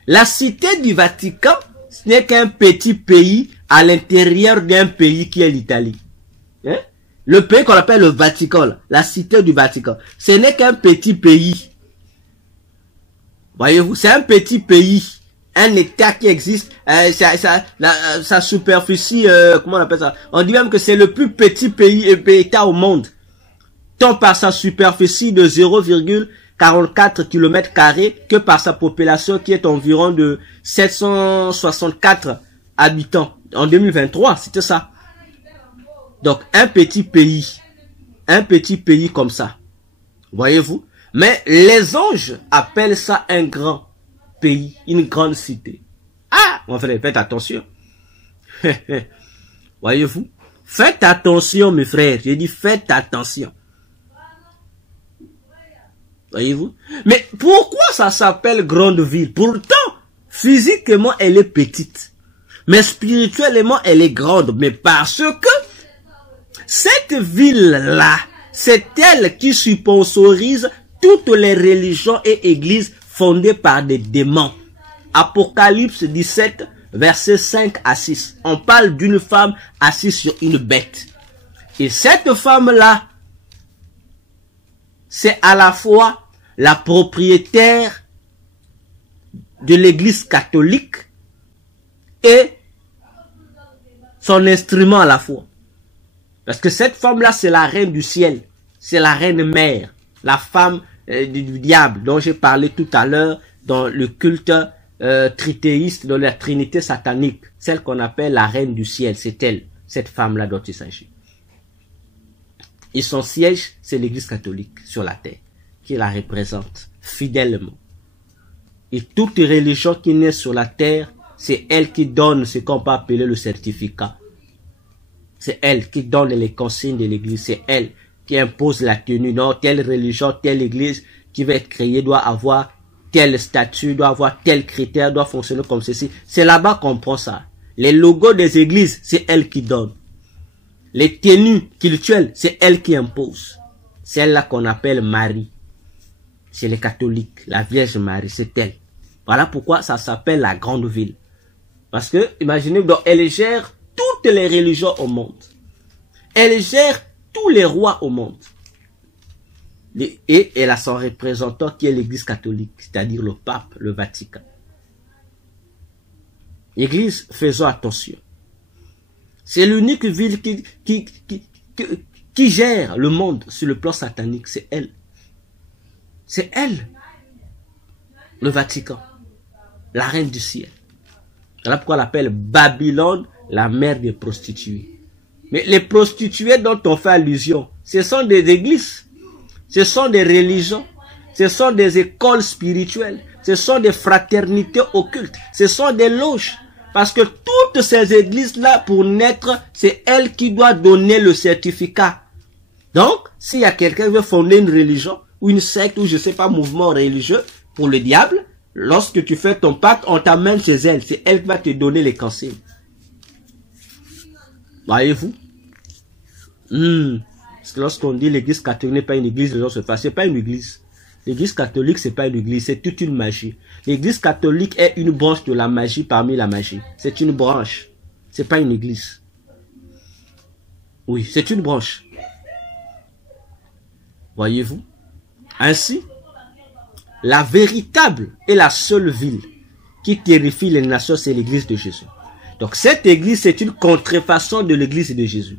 la cité du Vatican, ce n'est qu'un petit pays à l'intérieur d'un pays qui est l'Italie. Hein? Le pays qu'on appelle le Vatican, la cité du Vatican, ce n'est qu'un petit pays. Voyez-vous, c'est un petit pays. Un État qui existe, sa superficie, comment on appelle ça? On dit même que c'est le plus petit pays et État au monde. Tant par sa superficie de 0,44 km² que par sa population qui est environ de 764 habitants. En 2023, c'était ça. Donc, un petit pays comme ça. Voyez-vous? Mais les anges appellent ça un grand pays, une grande cité. Ah, mon frère, faites attention. Voyez-vous? Faites attention, mes frères. J'ai dit, faites attention. Voyez-vous? Mais pourquoi ça s'appelle grande ville? Pourtant, physiquement, elle est petite. Mais spirituellement, elle est grande. Mais parce que cette ville-là, c'est elle qui sponsorise toutes les religions et églises fondées par des démons. Apocalypse 17, versets 5 à 6. On parle d'une femme assise sur une bête. Et cette femme-là, c'est à la fois la propriétaire de l'église catholique et son instrument à la fois. Parce que cette femme-là, c'est la reine du ciel. C'est la reine mère. La femme du diable dont j'ai parlé tout à l'heure dans le culte tritéiste, dans la trinité satanique. Celle qu'on appelle la reine du ciel. C'est elle, cette femme-là dont il s'agit. Et son siège, c'est l'église catholique sur la terre, qui la représente fidèlement. Et toute religion qui naît sur la terre, c'est elle qui donne ce qu'on peut appeler le certificat. C'est elle qui donne les consignes de l'église. C'est elle qui impose la tenue. Non, telle religion, telle église qui va être créée doit avoir tel statut, doit avoir tel critère, doit fonctionner comme ceci. C'est là-bas qu'on prend ça. Les logos des églises, c'est elle qui donne. Les tenues cultuelles, c'est elle qui impose. Celle-là qu'on appelle Marie. C'est les catholiques. La Vierge Marie, c'est elle. Voilà pourquoi ça s'appelle la grande ville. Parce que, imaginez, donc, elle gère toutes les religions au monde. Elle gère tous les rois au monde. Et elle a son représentant qui est l'église catholique, c'est-à-dire le pape, le Vatican. Église, faisons attention. C'est l'unique ville qui gère le monde sur le plan satanique. C'est elle. C'est elle. Le Vatican. La reine du ciel. Voilà pourquoi on l'appelle Babylone, la mère des prostituées. Mais les prostituées dont on fait allusion, ce sont des églises. Ce sont des religions. Ce sont des écoles spirituelles. Ce sont des fraternités occultes. Ce sont des loges. Parce que toutes ces églises-là, pour naître, c'est elle qui doit donner le certificat. Donc, s'il y a quelqu'un qui veut fonder une religion, ou une secte, ou je ne sais pas, mouvement religieux, pour le diable, lorsque tu fais ton pacte, on t'amène chez elle. C'est elle qui va te donner les consignes. Voyez-vous? Parce que lorsqu'on dit l'église catholique n'est pas une église, les gens se fassent. C'est pas une église. L'église catholique, c'est pas une église, c'est toute une magie. L'église catholique est une branche de la magie parmi la magie. C'est une branche. C'est pas une église. Oui, c'est une branche. Voyez-vous? Ainsi, la véritable et la seule ville qui terrifie les nations, c'est l'église de Jésus. Donc cette église, c'est une contrefaçon de l'église de Jésus.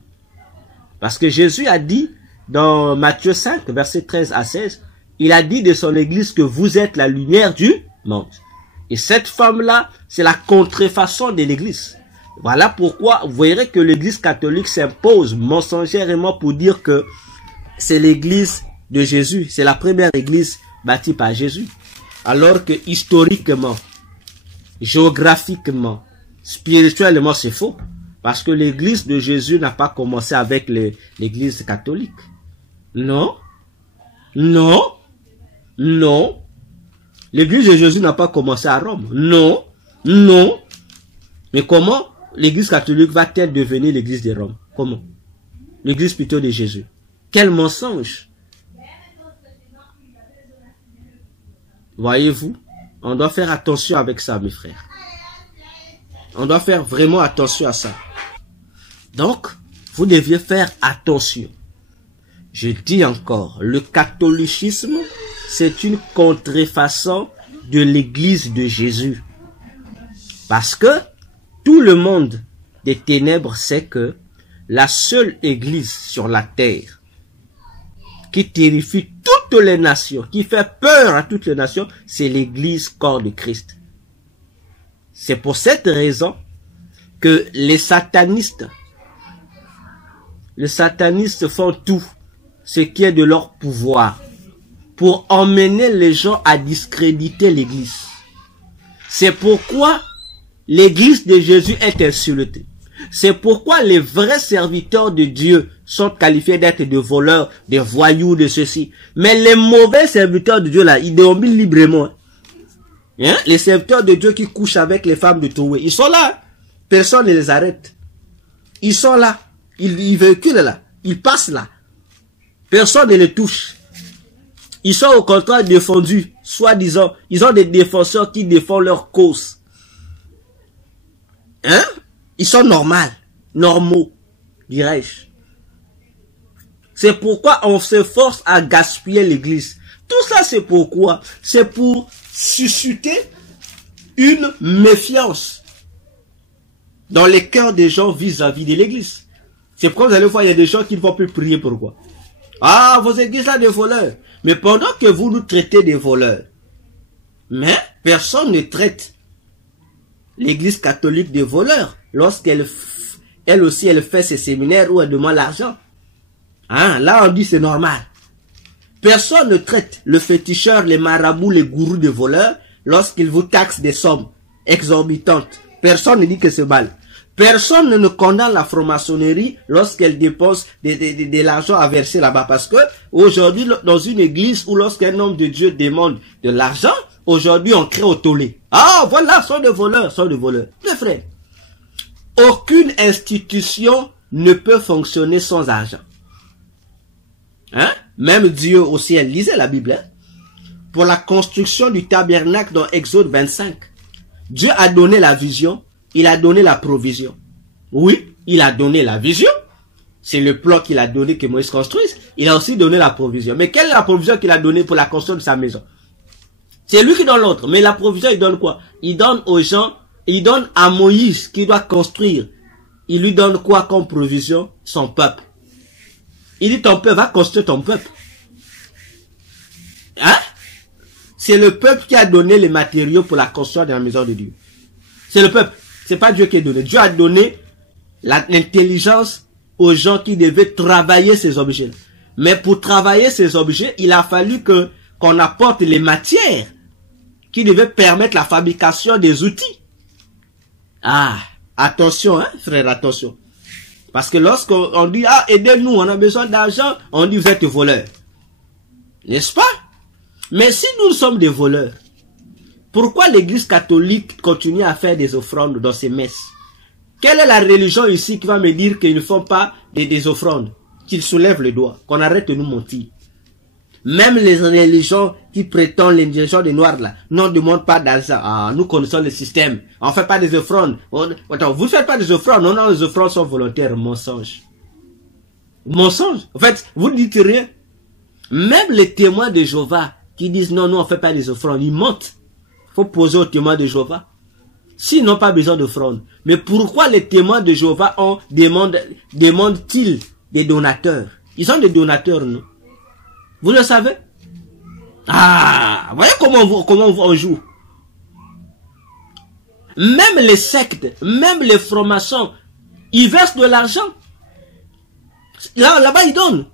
Parce que Jésus a dit dans Matthieu 5, versets 13 à 16, il a dit de son église que vous êtes la lumière du monde. Et cette femme-là, c'est la contrefaçon de l'église. Voilà pourquoi vous verrez que l'église catholique s'impose mensongèrement pour dire que c'est l'église de Jésus. C'est la première église bâtie par Jésus. Alors que historiquement, géographiquement, spirituellement, c'est faux. Parce que l'église de Jésus n'a pas commencé avec l'église catholique. Non. Non. Non. L'église de Jésus n'a pas commencé à Rome. Non. Non. Mais comment l'église catholique va-t-elle devenir l'église de Rome? Comment? L'église plutôt de Jésus. Quel mensonge! Voyez-vous, on doit faire attention avec ça, mes frères. On doit faire vraiment attention à ça. Donc, vous deviez faire attention. Je dis encore, le catholicisme, c'est une contrefaçon de l'église de Jésus. Parce que tout le monde des ténèbres sait que la seule église sur la terre qui terrifie toutes les nations, qui fait peur à toutes les nations, c'est l'église corps de Christ. C'est pour cette raison que les satanistes font tout ce qui est de leur pouvoir pour emmener les gens à discréditer l'église. C'est pourquoi l'église de Jésus est insultée. C'est pourquoi les vrais serviteurs de Dieu sont qualifiés d'être des voleurs, des voyous, de ceci. Mais les mauvais serviteurs de Dieu là, ils déambulent librement. Hein? Les serviteurs de Dieu qui couchent avec les femmes de Toué, ils sont là. Personne ne les arrête. Ils sont là. Ils véhiculent là. Ils passent là. Personne ne les touche. Ils sont au contraire défendus, soi-disant. Ils ont des défenseurs qui défendent leur cause. Hein? Ils sont normaux, dirais-je. C'est pourquoi on s'efforce à gaspiller l'église. Tout ça, c'est pourquoi? C'est pour susciter une méfiance dans les cœurs des gens vis-à-vis de l'église. C'est pourquoi vous allez voir, il y a des gens qui ne vont plus prier. Pourquoi? Ah, vos églises là, des voleurs. Mais pendant que vous nous traitez des voleurs, mais personne ne traite l'église catholique des voleurs lorsqu'elle elle aussi elle fait ses séminaires où elle demande l'argent. Hein, là on dit c'est normal. Personne ne traite le féticheur, les marabouts, les gourous des voleurs lorsqu'ils vous taxent des sommes exorbitantes. Personne ne dit que c'est mal. Personne ne condamne la franc-maçonnerie lorsqu'elle dépense de l'argent à verser là-bas. Parce que aujourd'hui, dans une église où lorsqu'un homme de Dieu demande de l'argent, aujourd'hui on crée au tollé. Ah voilà, sont des voleurs, sont des voleurs. Mes frères, aucune institution ne peut fonctionner sans argent. Hein? Même Dieu au ciel, lisez la Bible. Hein? Pour la construction du tabernacle dans Exode 25, Dieu a donné la vision. Il a donné la provision. Oui, il a donné la vision. C'est le plan qu'il a donné que Moïse construise. Il a aussi donné la provision. Mais quelle est la provision qu'il a donnée pour la construction de sa maison? C'est lui qui donne l'autre. Mais la provision, il donne quoi? Il donne aux gens, il donne à Moïse qui doit construire. Il lui donne quoi comme provision? Son peuple. Il dit ton peuple va construire ton peuple. Hein? C'est le peuple qui a donné les matériaux pour la construction de la maison de Dieu. C'est le peuple. C'est pas Dieu qui a donné. Dieu a donné l'intelligence aux gens qui devaient travailler ces objets. Mais pour travailler ces objets, il a fallu qu'on apporte les matières qui devaient permettre la fabrication des outils. Ah, attention, hein, frère, attention. Parce que lorsqu'on dit, ah, aidez-nous, on a besoin d'argent, on dit, vous êtes voleurs. N'est-ce pas? Mais si nous sommes des voleurs, pourquoi l'église catholique continue à faire des offrandes dans ses messes? Quelle est la religion ici qui va me dire qu'ils ne font pas des offrandes? Qu'ils soulèvent le doigt, qu'on arrête de nous mentir. Même les religions qui prétendent, les religions des Noirs là, n'en demandent pas d'argent. Ah, nous connaissons le système. On ne fait pas des offrandes. Attends, vous ne faites pas des offrandes. Non, non, les offrandes sont volontaires. Mensonge. Mensonge. En fait, vous ne dites rien. Même les témoins de Jéhovah qui disent non, non, on ne fait pas des offrandes, ils mentent. Faut poser aux témoins de Jéhovah. S'ils n'ont pas besoin d'offrande. Mais pourquoi les témoins de Jéhovah demandent-ils des donateurs? Ils ont des donateurs, non? Vous le savez? Ah, voyez comment on joue. Même les sectes, même les francs-maçons, ils versent de l'argent. Là-bas, ils donnent.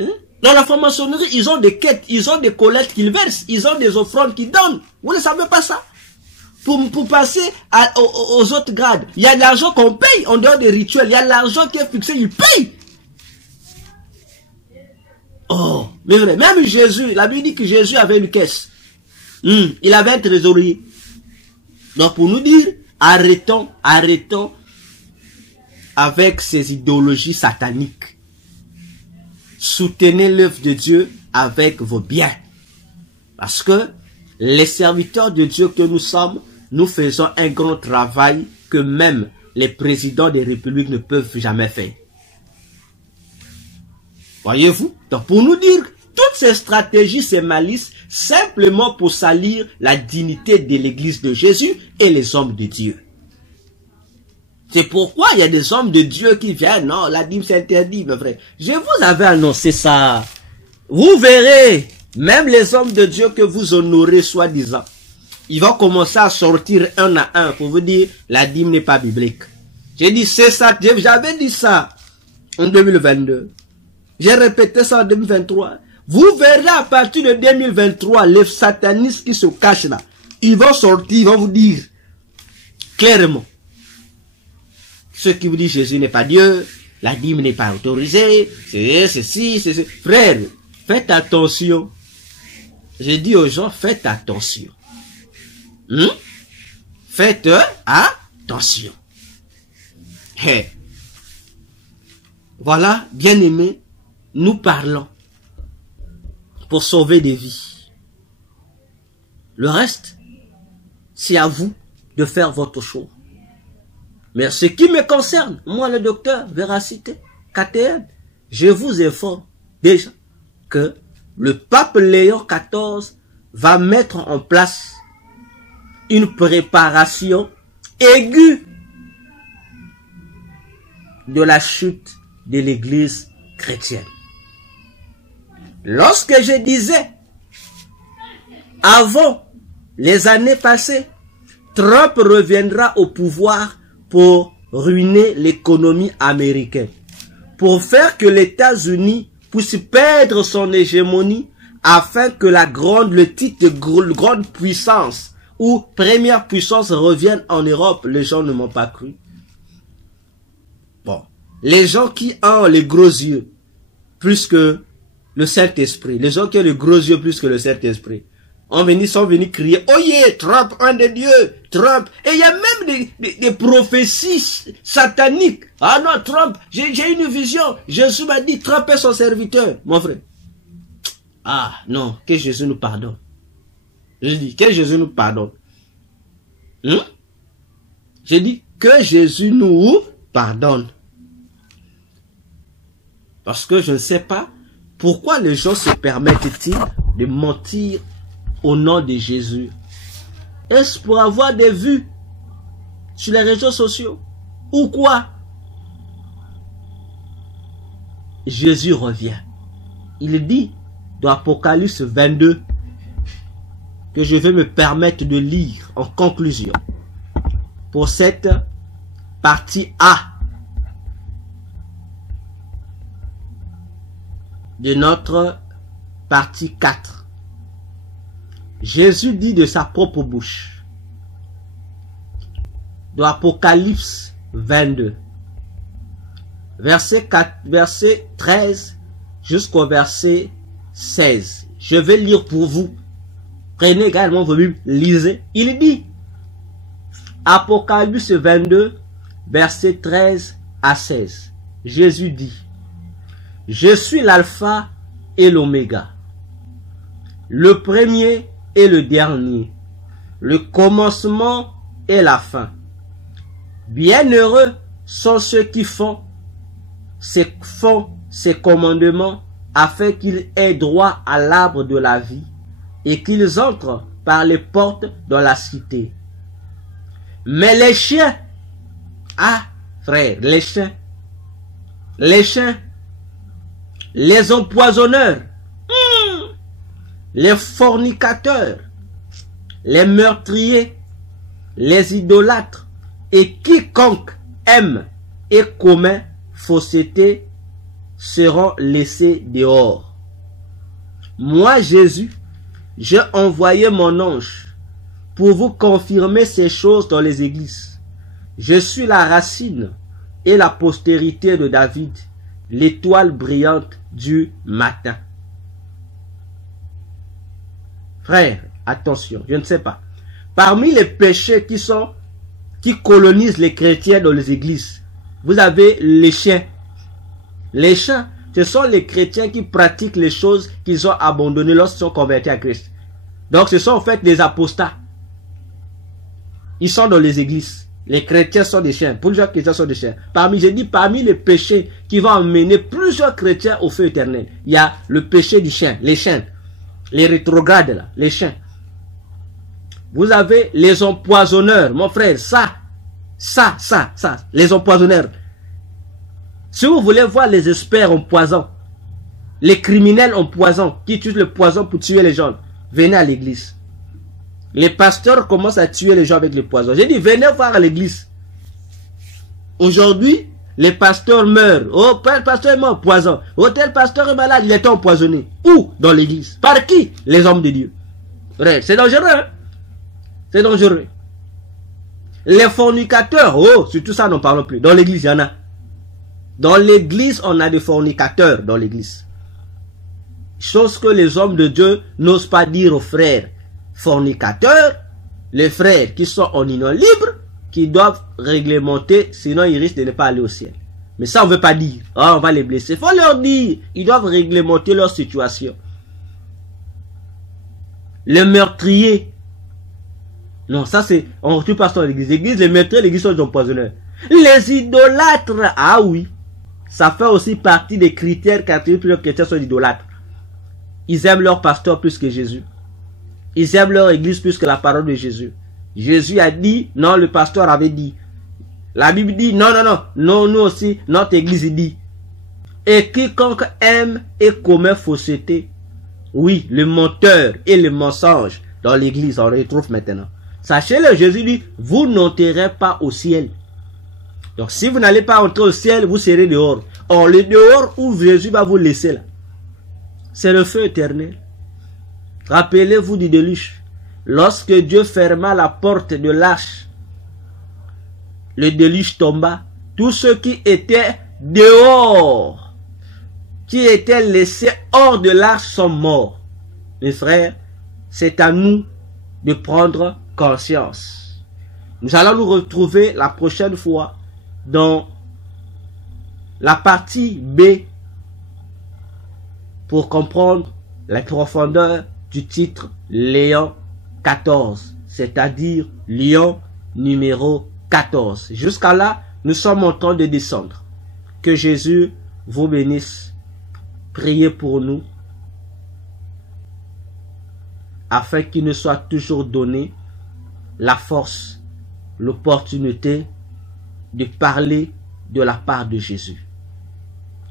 Hein? Dans la franc-maçonnerie, ils ont des quêtes, ils ont des collectes qu'ils versent, ils ont des offrandes qu'ils donnent. Vous ne savez pas ça? pour passer aux autres grades. Il y a de l'argent qu'on paye en dehors des rituels. Il y a de l'argent qui est fixé, il paye. Oh, mais vrai. Même Jésus, la Bible dit que Jésus avait une caisse. Il avait un trésorier. Donc pour nous dire, arrêtons avec ces idéologies sataniques. Soutenez l'œuvre de Dieu avec vos biens. Parce que les serviteurs de Dieu que nous sommes, nous faisons un grand travail que même les présidents des républiques ne peuvent jamais faire. Voyez-vous? Donc pour nous dire, toutes ces stratégies, ces malices, simplement pour salir la dignité de l'église de Jésus et les hommes de Dieu. C'est pourquoi il y a des hommes de Dieu qui viennent. Non, la dîme c'est interdit, mes frères. Je vous avais annoncé ça. Vous verrez, même les hommes de Dieu que vous honorez soi-disant, ils vont commencer à sortir un à un pour vous dire, la dîme n'est pas biblique. J'ai dit, c'est ça, j'avais dit ça en 2022. J'ai répété ça en 2023. Vous verrez à partir de 2023, les satanistes qui se cachent là, ils vont sortir, ils vont vous dire clairement. Ceux qui vous disent Jésus n'est pas Dieu, la dîme n'est pas autorisée, c'est ceci, c'est ceci. Frère, faites attention. J'ai dit aux gens, faites attention. Faites attention. Hey. Voilà, bien aimé, nous parlons pour sauver des vies. Le reste, c'est à vous de faire votre choix. Mais ce qui me concerne, moi le docteur Véracité, KTM, je vous informe déjà que le pape Léon XIV va mettre en place une préparation aiguë de la chute de l'église chrétienne. Lorsque je disais, avant les années passées, Trump reviendra au pouvoir pour ruiner l'économie américaine, pour faire que les États-Unis puissent perdre son hégémonie, afin que le titre de grande puissance ou première puissance revienne en Europe. Les gens ne m'ont pas cru. Bon, les gens qui ont les gros yeux plus que le Saint-Esprit, les gens qui ont les gros yeux plus que le Saint-Esprit, sont venus crier, oh yeah, Trump, un des dieux, Trump. Et il y a même des prophéties sataniques. Ah non, Trump, j'ai une vision. Jésus m'a dit, Trump est son serviteur, mon frère. Ah non, que Jésus nous pardonne. Je dis, que Jésus nous pardonne. J'ai dit, que Jésus nous pardonne. Parce que je ne sais pas pourquoi les gens se permettent-ils de mentir au nom de Jésus. Est-ce pour avoir des vues sur les réseaux sociaux? Ou quoi? Jésus revient. Il dit dans Apocalypse 22 que je vais me permettre de lire en conclusion pour cette partie A de notre partie 4. Jésus dit de sa propre bouche, dans Apocalypse 22, verset 13 jusqu'au verset 16. Je vais lire pour vous. Prenez également vos Bibles, lisez. Il dit, Apocalypse 22, verset 13 à 16. Jésus dit, je suis l'alpha et l'oméga, le premier et le dernier, le commencement et la fin. Bienheureux sont ceux qui font ces commandements afin qu'ils aient droit à l'arbre de la vie et qu'ils entrent par les portes dans la cité. Mais les chiens, frère, les chiens, les empoisonneurs, les fornicateurs, les meurtriers, les idolâtres et quiconque aime et commet fausseté seront laissés dehors. Moi, Jésus, j'ai envoyé mon ange pour vous confirmer ces choses dans les églises. Je suis la racine et la postérité de David, l'étoile brillante du matin. Frère, attention, je ne sais pas. Parmi les péchés qui colonisent les chrétiens dans les églises, vous avez les chiens. Les chiens, ce sont les chrétiens qui pratiquent les choses qu'ils ont abandonnées lorsqu'ils sont convertis à Christ. Donc ce sont en fait des apostats. Ils sont dans les églises. Les chrétiens sont des chiens. Plusieurs chrétiens sont des chiens. Parmi les péchés qui vont emmener plusieurs chrétiens au feu éternel, il y a le péché du chien, les chiens, les rétrogrades là, les chiens. Vous avez les empoisonneurs, mon frère, les empoisonneurs. Si vous voulez voir les experts en poison, les criminels en poison, qui utilisent le poison pour tuer les gens, venez à l'église. Les pasteurs commencent à tuer les gens avec le poison. J'ai dit, venez voir à l'église. Aujourd'hui, les pasteurs meurent. Oh, tel pasteur est mort en poison. Oh, tel pasteur est malade, il était empoisonné. Où? Dans l'église. Par qui? Les hommes de Dieu. C'est dangereux, hein? C'est dangereux. Les fornicateurs, oh, sur tout ça, n'en parlons plus. Dans l'église, il y en a. Dans l'église, on a des fornicateurs dans l'église. Chose que les hommes de Dieu n'osent pas dire aux frères. Fornicateurs, les frères qui sont en union libre, qui doivent réglementer, sinon ils risquent de ne pas aller au ciel. Mais ça, on ne veut pas dire. Oh, on va les blesser. Il faut leur dire. Ils doivent réglementer leur situation. Les meurtriers. Non, ça c'est... On tue pas dans l'église. L'église, les meurtriers, l'église sont des empoisonneurs. Les idolâtres. Ah oui. Ça fait aussi partie des critères qu'attribuent plusieurs chrétiens sont idolâtres. Ils aiment leur pasteur plus que Jésus. Ils aiment leur église plus que la parole de Jésus. Jésus a dit, non, le pasteur avait dit. La Bible dit, non, nous aussi, notre église dit. Et quiconque aime et commet fausseté, oui, le menteur et le mensonge dans l'église, on le retrouve maintenant. Sachez-le, Jésus dit, vous n'entrerez pas au ciel. Donc si vous n'allez pas entrer au ciel, vous serez dehors. Or, le dehors où Jésus va vous laisser là, c'est le feu éternel. Rappelez-vous du déluge. Lorsque Dieu ferma la porte de l'arche, le déluge tomba. Tous ceux qui étaient dehors, qui étaient laissés hors de l'arche sont morts. Mes frères, c'est à nous de prendre conscience. Nous allons nous retrouver la prochaine fois dans la partie B pour comprendre la profondeur du titre Léon 14, c'est-à-dire Lion numéro 14. Jusqu'à là, nous sommes en train de descendre. Que Jésus vous bénisse. Priez pour nous afin qu'il nous soit toujours donné la force, l'opportunité de parler de la part de Jésus.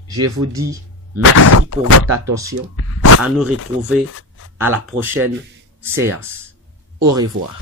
Je vous dis merci pour votre attention. À nous retrouver à la prochaine séance. Au revoir.